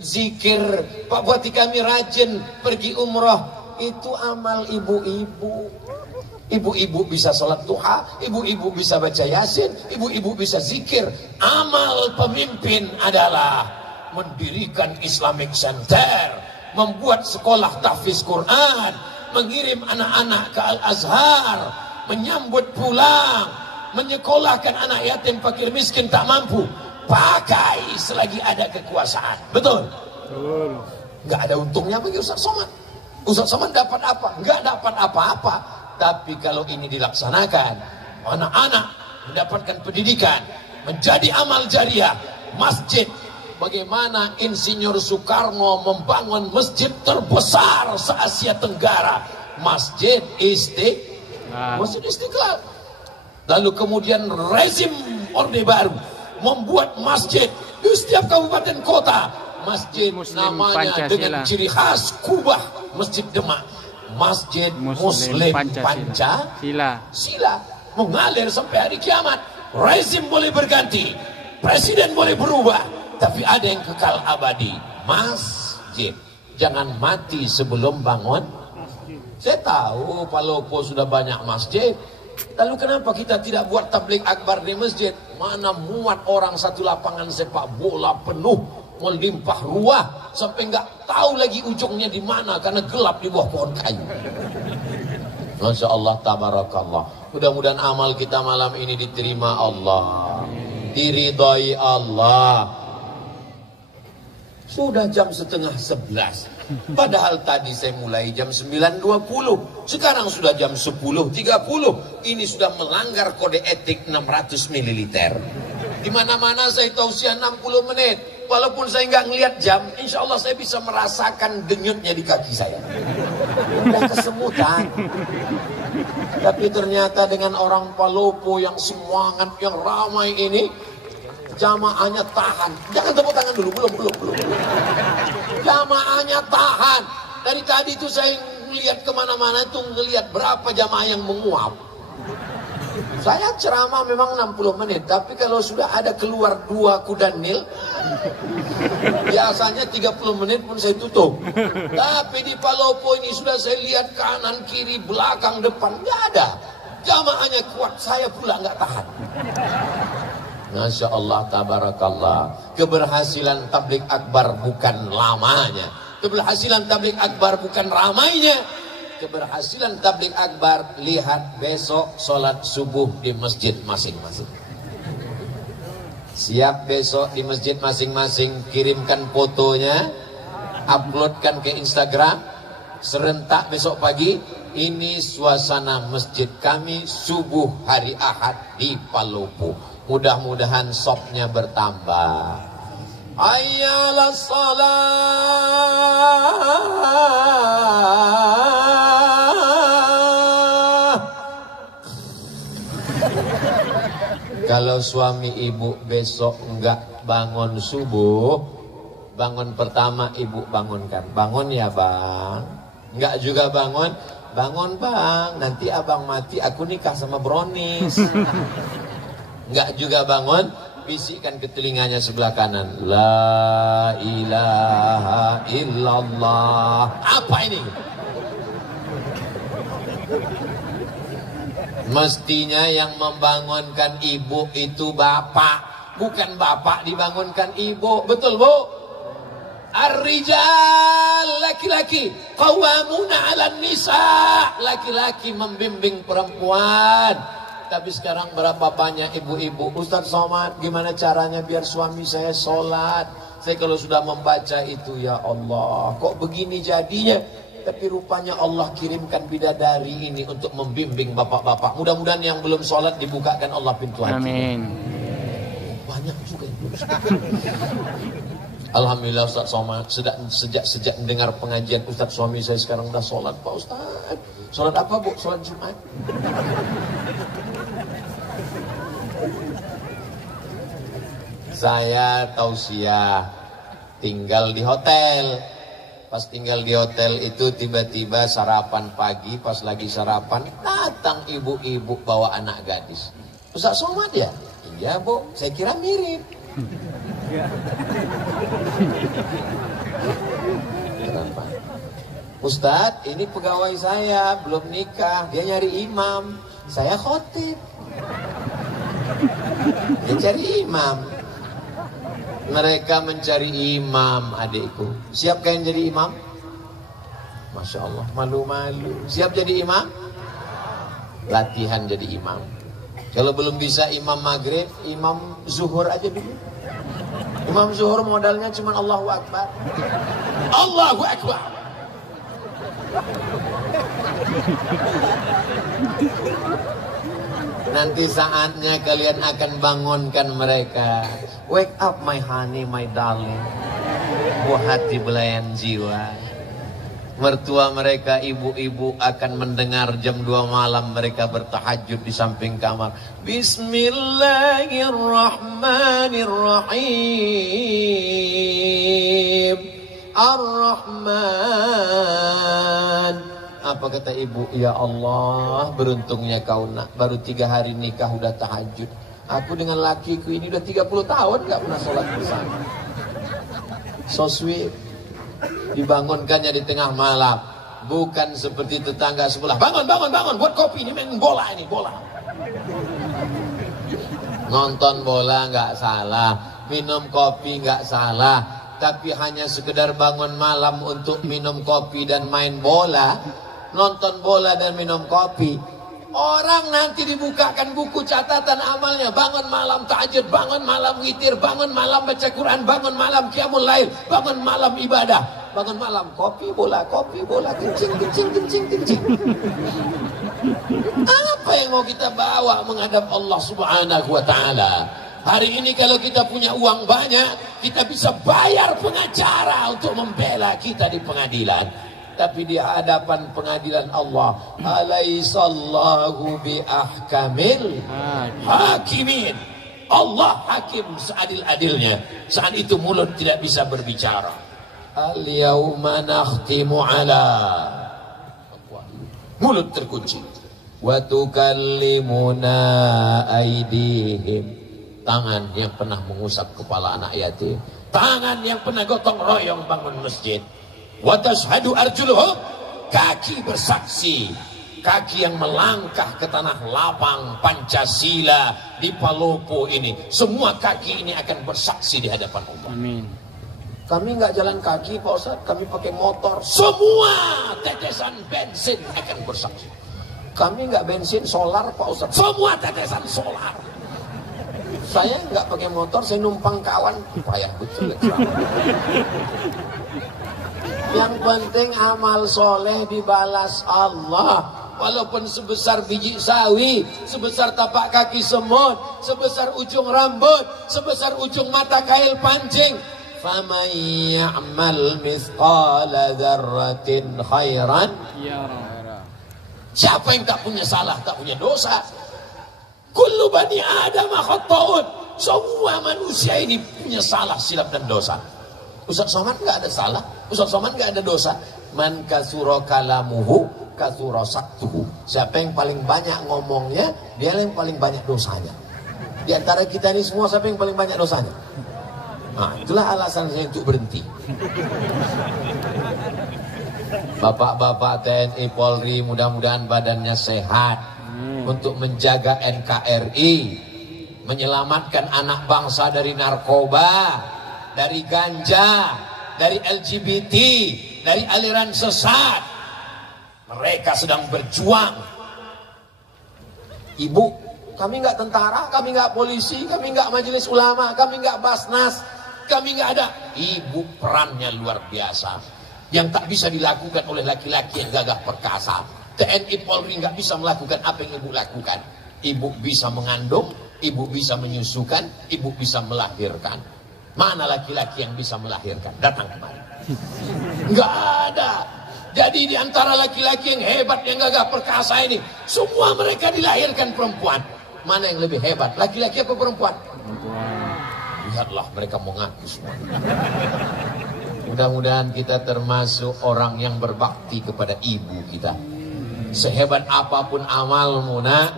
zikir, Pak Bupati kami rajin pergi umroh. Itu amal ibu-ibu. Ibu-ibu bisa sholat duha, ibu-ibu bisa baca Yasin, ibu-ibu bisa zikir. Amal pemimpin adalah mendirikan Islamic Center, membuat sekolah tahfiz Quran, mengirim anak-anak ke Al-Azhar, menyambut pulang, menyekolahkan anak yatim fakir miskin tak mampu. Pakai selagi ada kekuasaan. Betul? Betul. Nggak ada untungnya bagi Ustaz Somad. Ustaz Somad dapat apa? Nggak dapat apa-apa. Tapi kalau ini dilaksanakan, anak-anak mendapatkan pendidikan, menjadi amal jariah, masjid. Bagaimana Insinyur Soekarno membangun masjid terbesar se-Asia Tenggara, Masjid Istiqlal. Lalu kemudian rezim Orde Baru membuat masjid di setiap kabupaten kota. Masjid Muslim namanya Pancasila. dengan ciri khas kubah, Masjid Demak. Masjid Muslim Pancasila mengalir sampai hari kiamat. Rezim boleh berganti, presiden boleh berubah, tapi ada yang kekal abadi, masjid. Jangan mati sebelum bangun. Saya tahu Palopo sudah banyak masjid. Lalu kenapa kita tidak buat tabligh akbar di masjid? Mana muat orang satu lapangan sepak bola penuh, melimpah ruah, sampai nggak tahu lagi ujungnya di mana karena gelap di bawah pohon kayu. Masya Allah, tabarakallah. Mudah-mudahan amal kita malam ini diterima Allah, diridhai Allah. Sudah jam 10:30. Padahal tadi saya mulai jam 9.20. Sekarang sudah jam 10.30. Ini sudah melanggar kode etik 600 ml. Di mana-mana saya tausiah 60 menit. Walaupun saya nggak ngelihat jam, insya Allah saya bisa merasakan denyutnya di kaki saya. Udah kesemutan. Tapi ternyata dengan orang Palopo yang semangat, yang ramai ini, jamaahnya tahan. Jangan tepuk tangan dulu, belum. Jamaahnya tahan. Dari tadi itu saya ngelihat kemana-mana itu ngelihat berapa jamaah yang menguap. Saya ceramah memang 60 menit, tapi kalau sudah ada keluar 2 kuda nil, biasanya 30 menit pun saya tutup. Tapi di Palopo ini sudah saya lihat kanan, kiri, belakang, depan, nggak ada. Jamaahnya kuat, saya pula nggak tahan. Masya Allah, tabarakallah. Keberhasilan tabligh akbar bukan lamanya. Keberhasilan tabligh akbar bukan ramainya. Keberhasilan tabligh akbar, lihat besok sholat subuh di masjid masing-masing. Siap besok di masjid masing-masing, kirimkan fotonya, uploadkan ke Instagram. Serentak besok pagi, ini suasana masjid kami subuh hari Ahad di Palopo. Mudah-mudahan sopnya bertambah. Ayyalah salat. Kalau suami ibu besok enggak bangun subuh, bangun pertama ibu bangunkan. Bangun ya bang. Enggak juga bangun. Bangun bang, nanti abang mati aku nikah sama Bronis. Enggak juga bangun, bisikkan ke telinganya sebelah kanan, la ilaha illallah. Apa ini? Mestinya yang membangunkan ibu itu bapak, bukan bapak dibangunkan ibu. Betul bu? Ar-rijal, laki-laki, qawwamuna 'alan nisa, laki-laki membimbing perempuan. Tapi sekarang berapa banyak ibu-ibu, Ustaz Somad gimana caranya biar suami saya sholat? Saya kalau sudah membaca itu, ya Allah kok begini jadinya. Tapi rupanya Allah kirimkan bidadari ini untuk membimbing bapak-bapak. Mudah-mudahan yang belum sholat dibukakan Allah pintu hati. Amin. Banyak juga yang belum sholat. Alhamdulillah Ustaz Somad, sejak mendengar pengajian Ustaz, suami saya sekarang udah sholat Pak Ustaz. Sholat apa bu? Sholat Jumat. Saya tausiah tinggal di hotel, Pas tinggal di hotel itu tiba-tiba sarapan pagi, pas lagi sarapan datang ibu-ibu bawa anak gadis. Ustaz Somad ya? Iya bu, saya kira mirip. Kenapa? Ustadz, ini pegawai saya belum nikah, dia nyari imam, saya khotib. Dia cari imam. Mereka mencari imam, adikku. Siap kalian jadi imam? Masya Allah, malu-malu. Siap jadi imam? Latihan jadi imam. Kalau belum bisa imam maghrib, imam zuhur aja dulu. Imam zuhur modalnya cuma Allahu Akbar. Allahu Akbar. Nanti saatnya kalian akan bangunkan mereka. Wake up my honey, my darling. Buah hati belayan jiwa. Mertua mereka, ibu-ibu akan mendengar jam 2 malam mereka bertahajud di samping kamar. Bismillahirrahmanirrahim. Ar-Rahman. Apa kata ibu? Ya Allah, beruntungnya kau nak. Baru 3 hari nikah udah tahajud. Aku dengan lakiku ini udah 30 tahun gak pernah sholat bersama. So sweet. Dibangunkannya di tengah malam. Bukan seperti tetangga sebelah. Bangun, bangun, bangun. Buat kopi, ini main bola ini, bola. Nonton bola gak salah. Minum kopi gak salah. Tapi hanya sekedar bangun malam untuk minum kopi dan main bola. Nonton bola dan minum kopi. Orang nanti dibukakan buku catatan amalnya. Bangun malam tahajud, bangun malam witir, bangun malam baca Quran, bangun malam qiyamul lail, bangun malam ibadah, bangun malam kopi bola, kencing, kencing, kencing, kencing. Apa yang mau kita bawa menghadap Allah Subhanahu wa ta'ala? Hari ini kalau kita punya uang banyak, kita bisa bayar pengacara untuk membela kita di pengadilan. Tapi di hadapan pengadilan Allah, alaihissallahu biahkamil hakimin. Allah hakim seadil-adilnya. Saat itu mulut tidak bisa berbicara. Al-yawma nakhtimu ala, mulut terkunci. Wa tukallimuna aydihim, tangan yang pernah mengusap kepala anak yatim, tangan yang pernah gotong royong bangun masjid. Wa tashhadu arjuluhum, kaki bersaksi, kaki yang melangkah ke tanah lapang Pancasila di Palopo ini, semua kaki ini akan bersaksi di hadapan Allah. Amin. Kami nggak jalan kaki Pak Ustaz, kami pakai motor. Semua tetesan bensin akan bersaksi. Kami nggak bensin solar Pak Ustaz, semua tetesan solar. Saya nggak pakai motor, saya numpang kawan. Payah betul. Yang penting amal soleh dibalas Allah. Walaupun sebesar biji sawi, sebesar tapak kaki semut, sebesar ujung rambut, sebesar ujung mata kail pancing. Faman ya'mal mithqala dzarratin khairan yarah. Siapa yang tak punya salah, tak punya dosa? Kullu bani Adam khata'un. Semua manusia ini punya salah, silap dan dosa. Ustaz Somad nggak ada salah, Ustaz Somad nggak ada dosa. Man kasura kalamuhu kasura saktuhu. Siapa yang paling banyak ngomongnya, dia yang paling banyak dosanya. Di antara kita ini semua, siapa yang paling banyak dosanya? Nah, itulah alasan saya untuk berhenti. Bapak-bapak TNI Polri, mudah-mudahan badannya sehat untuk menjaga NKRI, menyelamatkan anak bangsa dari narkoba, dari ganja, dari LGBT, dari aliran sesat. Mereka sedang berjuang. Ibu, kami nggak tentara, kami nggak polisi, kami nggak majelis ulama, kami nggak basnas, kami nggak ada. Ibu perannya luar biasa, yang tak bisa dilakukan oleh laki-laki yang gagah perkasa. TNI Polri nggak bisa melakukan apa yang ibu lakukan. Ibu bisa mengandung, ibu bisa menyusukan, ibu bisa melahirkan. Mana laki-laki yang bisa melahirkan? Datang kemari. Nggak ada. Jadi di antara laki-laki yang hebat, yang gagah perkasa ini, semua mereka dilahirkan perempuan. Mana yang lebih hebat? Laki-laki apa perempuan? Lihatlah mereka mengaku semua. Mudah-mudahan kita termasuk orang yang berbakti kepada ibu kita. Sehebat apapun amalmu nak,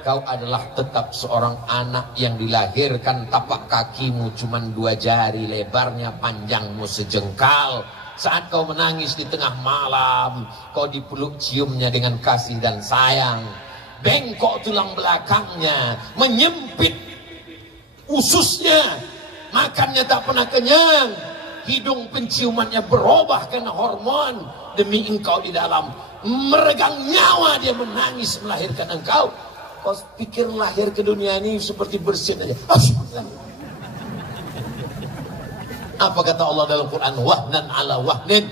kau adalah tetap seorang anak yang dilahirkan tapak kakimu cuman 2 jari, lebarnya panjangmu sejengkal. Saat kau menangis di tengah malam, kau dipeluk ciumnya dengan kasih dan sayang. Bengkok tulang belakangnya, menyempit ususnya, makannya tak pernah kenyang. Hidung penciumannya berubah karena hormon. Demi engkau di dalam meregang nyawa dia menangis melahirkan engkau. Kau pikir lahir ke dunia ini seperti bersin aja. Apa kata Allah dalam Quran? Wahnan ala wahnin.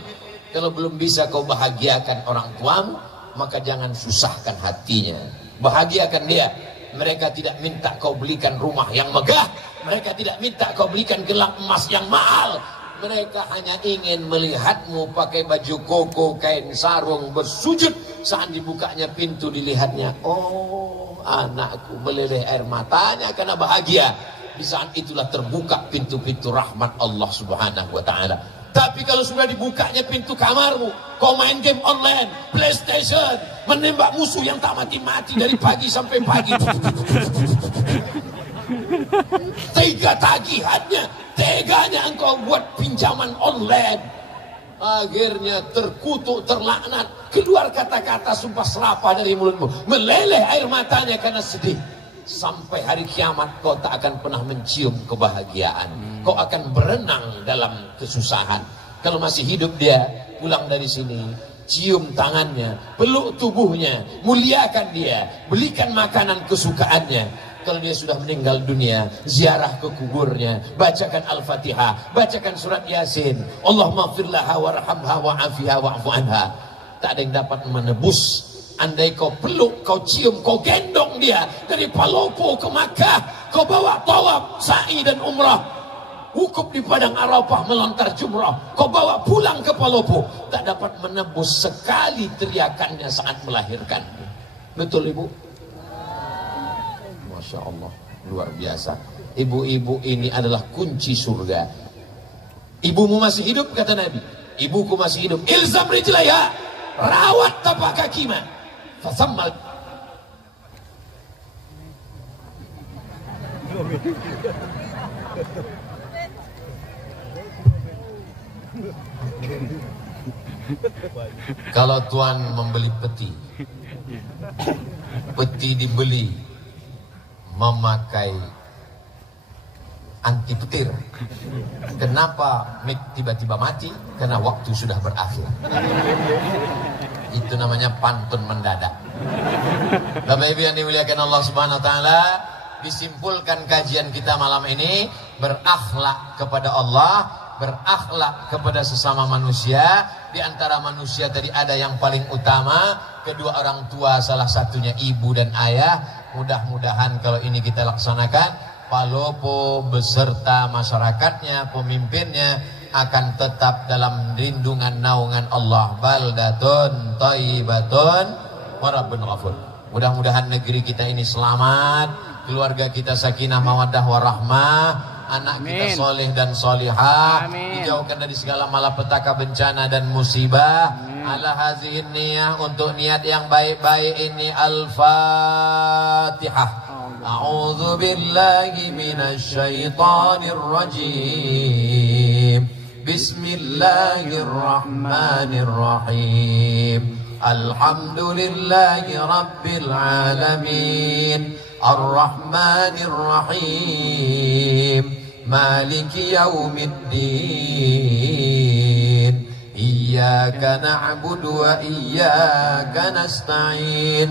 Kalau belum bisa kau bahagiakan orang tuamu, maka jangan susahkan hatinya. Bahagiakan dia. Mereka tidak minta kau belikan rumah yang megah. Mereka tidak minta kau belikan gelang emas yang mahal. Mereka hanya ingin melihatmu pakai baju koko, kain sarung, bersujud. Saat dibukanya pintu dilihatnya, oh anakku, meleleh air matanya karena bahagia. Di saat itulah terbuka pintu-pintu rahmat Allah Subhanahu wa ta'ala. Tapi kalau sudah dibukanya pintu kamarmu, kau main game online, PlayStation, menembak musuh yang tak mati-mati dari pagi sampai pagi. Tega tagihannya, teganya engkau buat pinjaman online. Akhirnya terkutuk, terlaknat, keluar kata-kata sumpah serapah dari mulutmu, meleleh air matanya karena sedih. Sampai hari kiamat kau tak akan pernah mencium kebahagiaan. Kau akan berenang dalam kesusahan. Kalau masih hidup dia, pulang dari sini, cium tangannya, peluk tubuhnya, muliakan dia, belikan makanan kesukaannya. Kalau dia sudah meninggal dunia, ziarah ke kuburnya, bacakan Al-Fatihah, bacakan surat Yasin. Allahumma firlaha warhamha wa'afiha wa'fu anha. Tak ada yang dapat menebus. Andai kau peluk, kau cium, kau gendong dia dari Palopo ke Makkah, kau bawa tawaf, sa'i dan umrah, wukuf di padang Arafah, melontar jumrah, kau bawa pulang ke Palopo, tak dapat menebus sekali teriakannya saat melahirkan. Betul ibu? Masya Allah, luar biasa. Ibu-ibu ini adalah kunci surga. Ibumu masih hidup, kata Nabi. Ibuku masih hidup. Ilzam rijlaiha, rawat tapak kakinya. Fasammal. Kalau tuan membeli peti, peti dibeli memakai anti petir. Kenapa tiba-tiba mati? Karena waktu sudah berakhir. Itu namanya pantun mendadak. Bapak Ibu yang dimuliakan Allah Subhanahu wa taala, disimpulkan kajian kita malam ini, berakhlak kepada Allah, berakhlak kepada sesama manusia. Di antara manusia tadi ada yang paling utama, kedua orang tua, salah satunya ibu dan ayah. Mudah-mudahan kalau ini kita laksanakan, Palopo beserta masyarakatnya, pemimpinnya akan tetap dalam lindungan naungan Allah. Baldatun thayyibatun wa rabbun ghafur. Mudah-mudahan negeri kita ini selamat, keluarga kita sakinah mawaddah warahmah, anak kita soleh dan solihah, dijauhkan dari segala malapetaka, bencana dan musibah. Ala hazihin niyah, untuk niat yang baik-baik ini. Al-Fatihah. A'udzu billahi minasy syaithanir rajim. Bismillahirrahmanirrahim. Alhamdulillahi rabbil alamin. Ar-Rahmanir Rahim. Maliki yaumiddin. Iyyaka na'budu wa iyyaka nasta'in.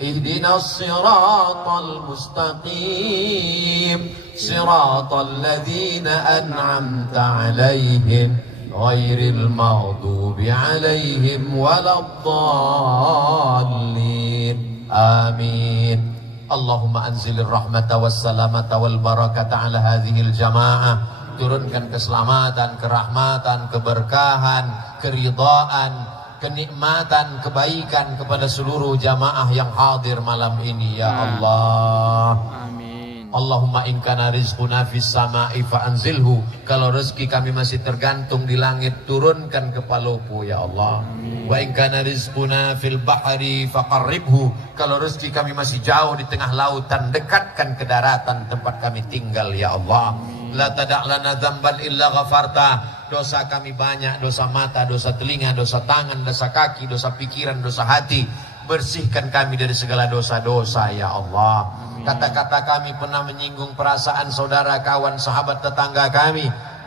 Ihdinas siratal mustaqim. Siratal ladzina an'amta 'alaihim ghairil maghdubi 'alaihim waladdallin. Amin. Allahumma anzilir rahmata wassalamata wal barakata ala hadhil jamaah. Turunkan keselamatan, kerahmatan, keberkahan, keridhaan, kenikmatan, kebaikan kepada seluruh jamaah yang hadir malam ini, ya Allah. Amin. Allahumma in kana rizquna fis sama'i fa anzilhu. Kalau rezeki kami masih tergantung di langit, turunkan ke Palopo ya Allah. Wa in kana rizquna fil bahri faqarribhu. Kalau rezeki kami masih jauh di tengah lautan, dekatkan ke daratan tempat kami tinggal ya Allah. La tada' lana dzamban illa ghafarta. Dosa kami banyak, dosa mata, dosa telinga, dosa tangan, dosa kaki, dosa pikiran, dosa hati. Bersihkan kami dari segala dosa-dosa ya Allah. Kata-kata kami pernah menyinggung perasaan saudara, kawan, sahabat, tetangga kami,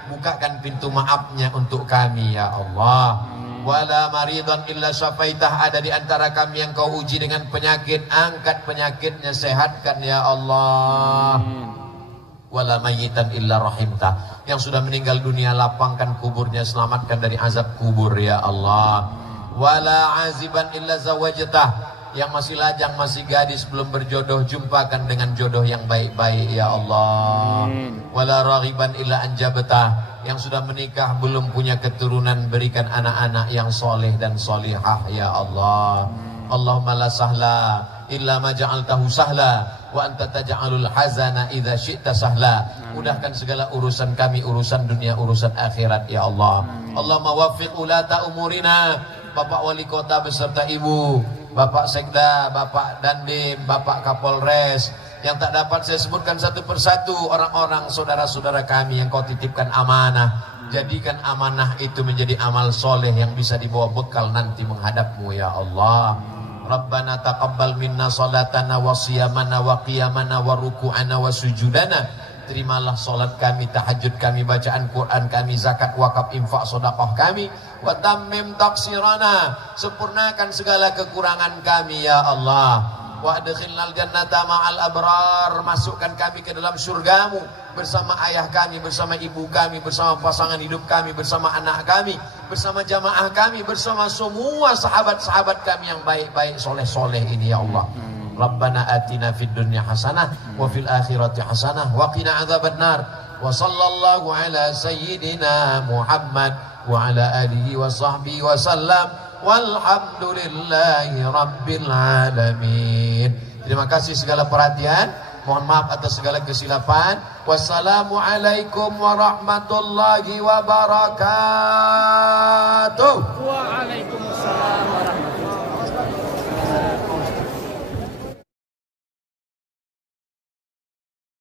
bukakan pintu maafnya untuk kami ya Allah. Wala maridan illa syafaitah. Ada di antara kami yang kau uji dengan penyakit, angkat penyakitnya, sehatkan ya Allah. Wala mayyitan illa rahimtah. Yang sudah meninggal dunia, lapangkan kuburnya, selamatkan dari azab kubur ya Allah. Wala aziban illa zawajtah. Yang masih lajang, masih gadis, belum berjodoh, jumpakan dengan jodoh yang baik-baik ya Allah. Wala raghiban illa anjabtah. Yang sudah menikah belum punya keturunan, berikan anak-anak yang soleh dan solihah ya Allah. Allahumma la sahla illa ma ja'altahu sahla wa anta taj'alul hazana idza syi'ta sahla. Mudahkan segala urusan kami, urusan dunia, urusan akhirat ya Allah. Allahumma waffiq ulata umurina. Bapak Wali Kota beserta Ibu, Bapak Sekda, Bapak Dandim, Bapak Kapolres, yang tak dapat saya sebutkan satu persatu, orang-orang saudara-saudara kami yang kau titipkan amanah. Jadikan amanah itu menjadi amal soleh yang bisa dibawa bekal nanti menghadapmu ya Allah. Rabbana taqabbal minna salatana wa siyamana wa qiyamana wa ruku'ana wa sujudana. Terimalah solat kami, tahajud kami, bacaan Quran kami, zakat, wakaf, infak, sedekah kami. Wa tammim taqsirana. Sempurnakan segala kekurangan kami ya Allah. Wa adkhilnal jannata ma'al abrar. Masukkan kami ke dalam surgamu bersama ayah kami, bersama ibu kami, bersama pasangan hidup kami, bersama anak kami, bersama jamaah kami, bersama semua sahabat-sahabat kami yang baik-baik, soleh-soleh ini ya Allah. Rabbana atina fid dunya hasanah wa fil akhirati hasanah wa qina adzabannar. Wa sallallahu ala sayyidina Muhammad wa ala alihi wa sahbihi wa sallam. Walhamdulillahi rabbil alamin. Terima kasih segala perhatian. Mohon maaf atas segala kesilapan. Wassalamualaikum warahmatullahi wabarakatuh.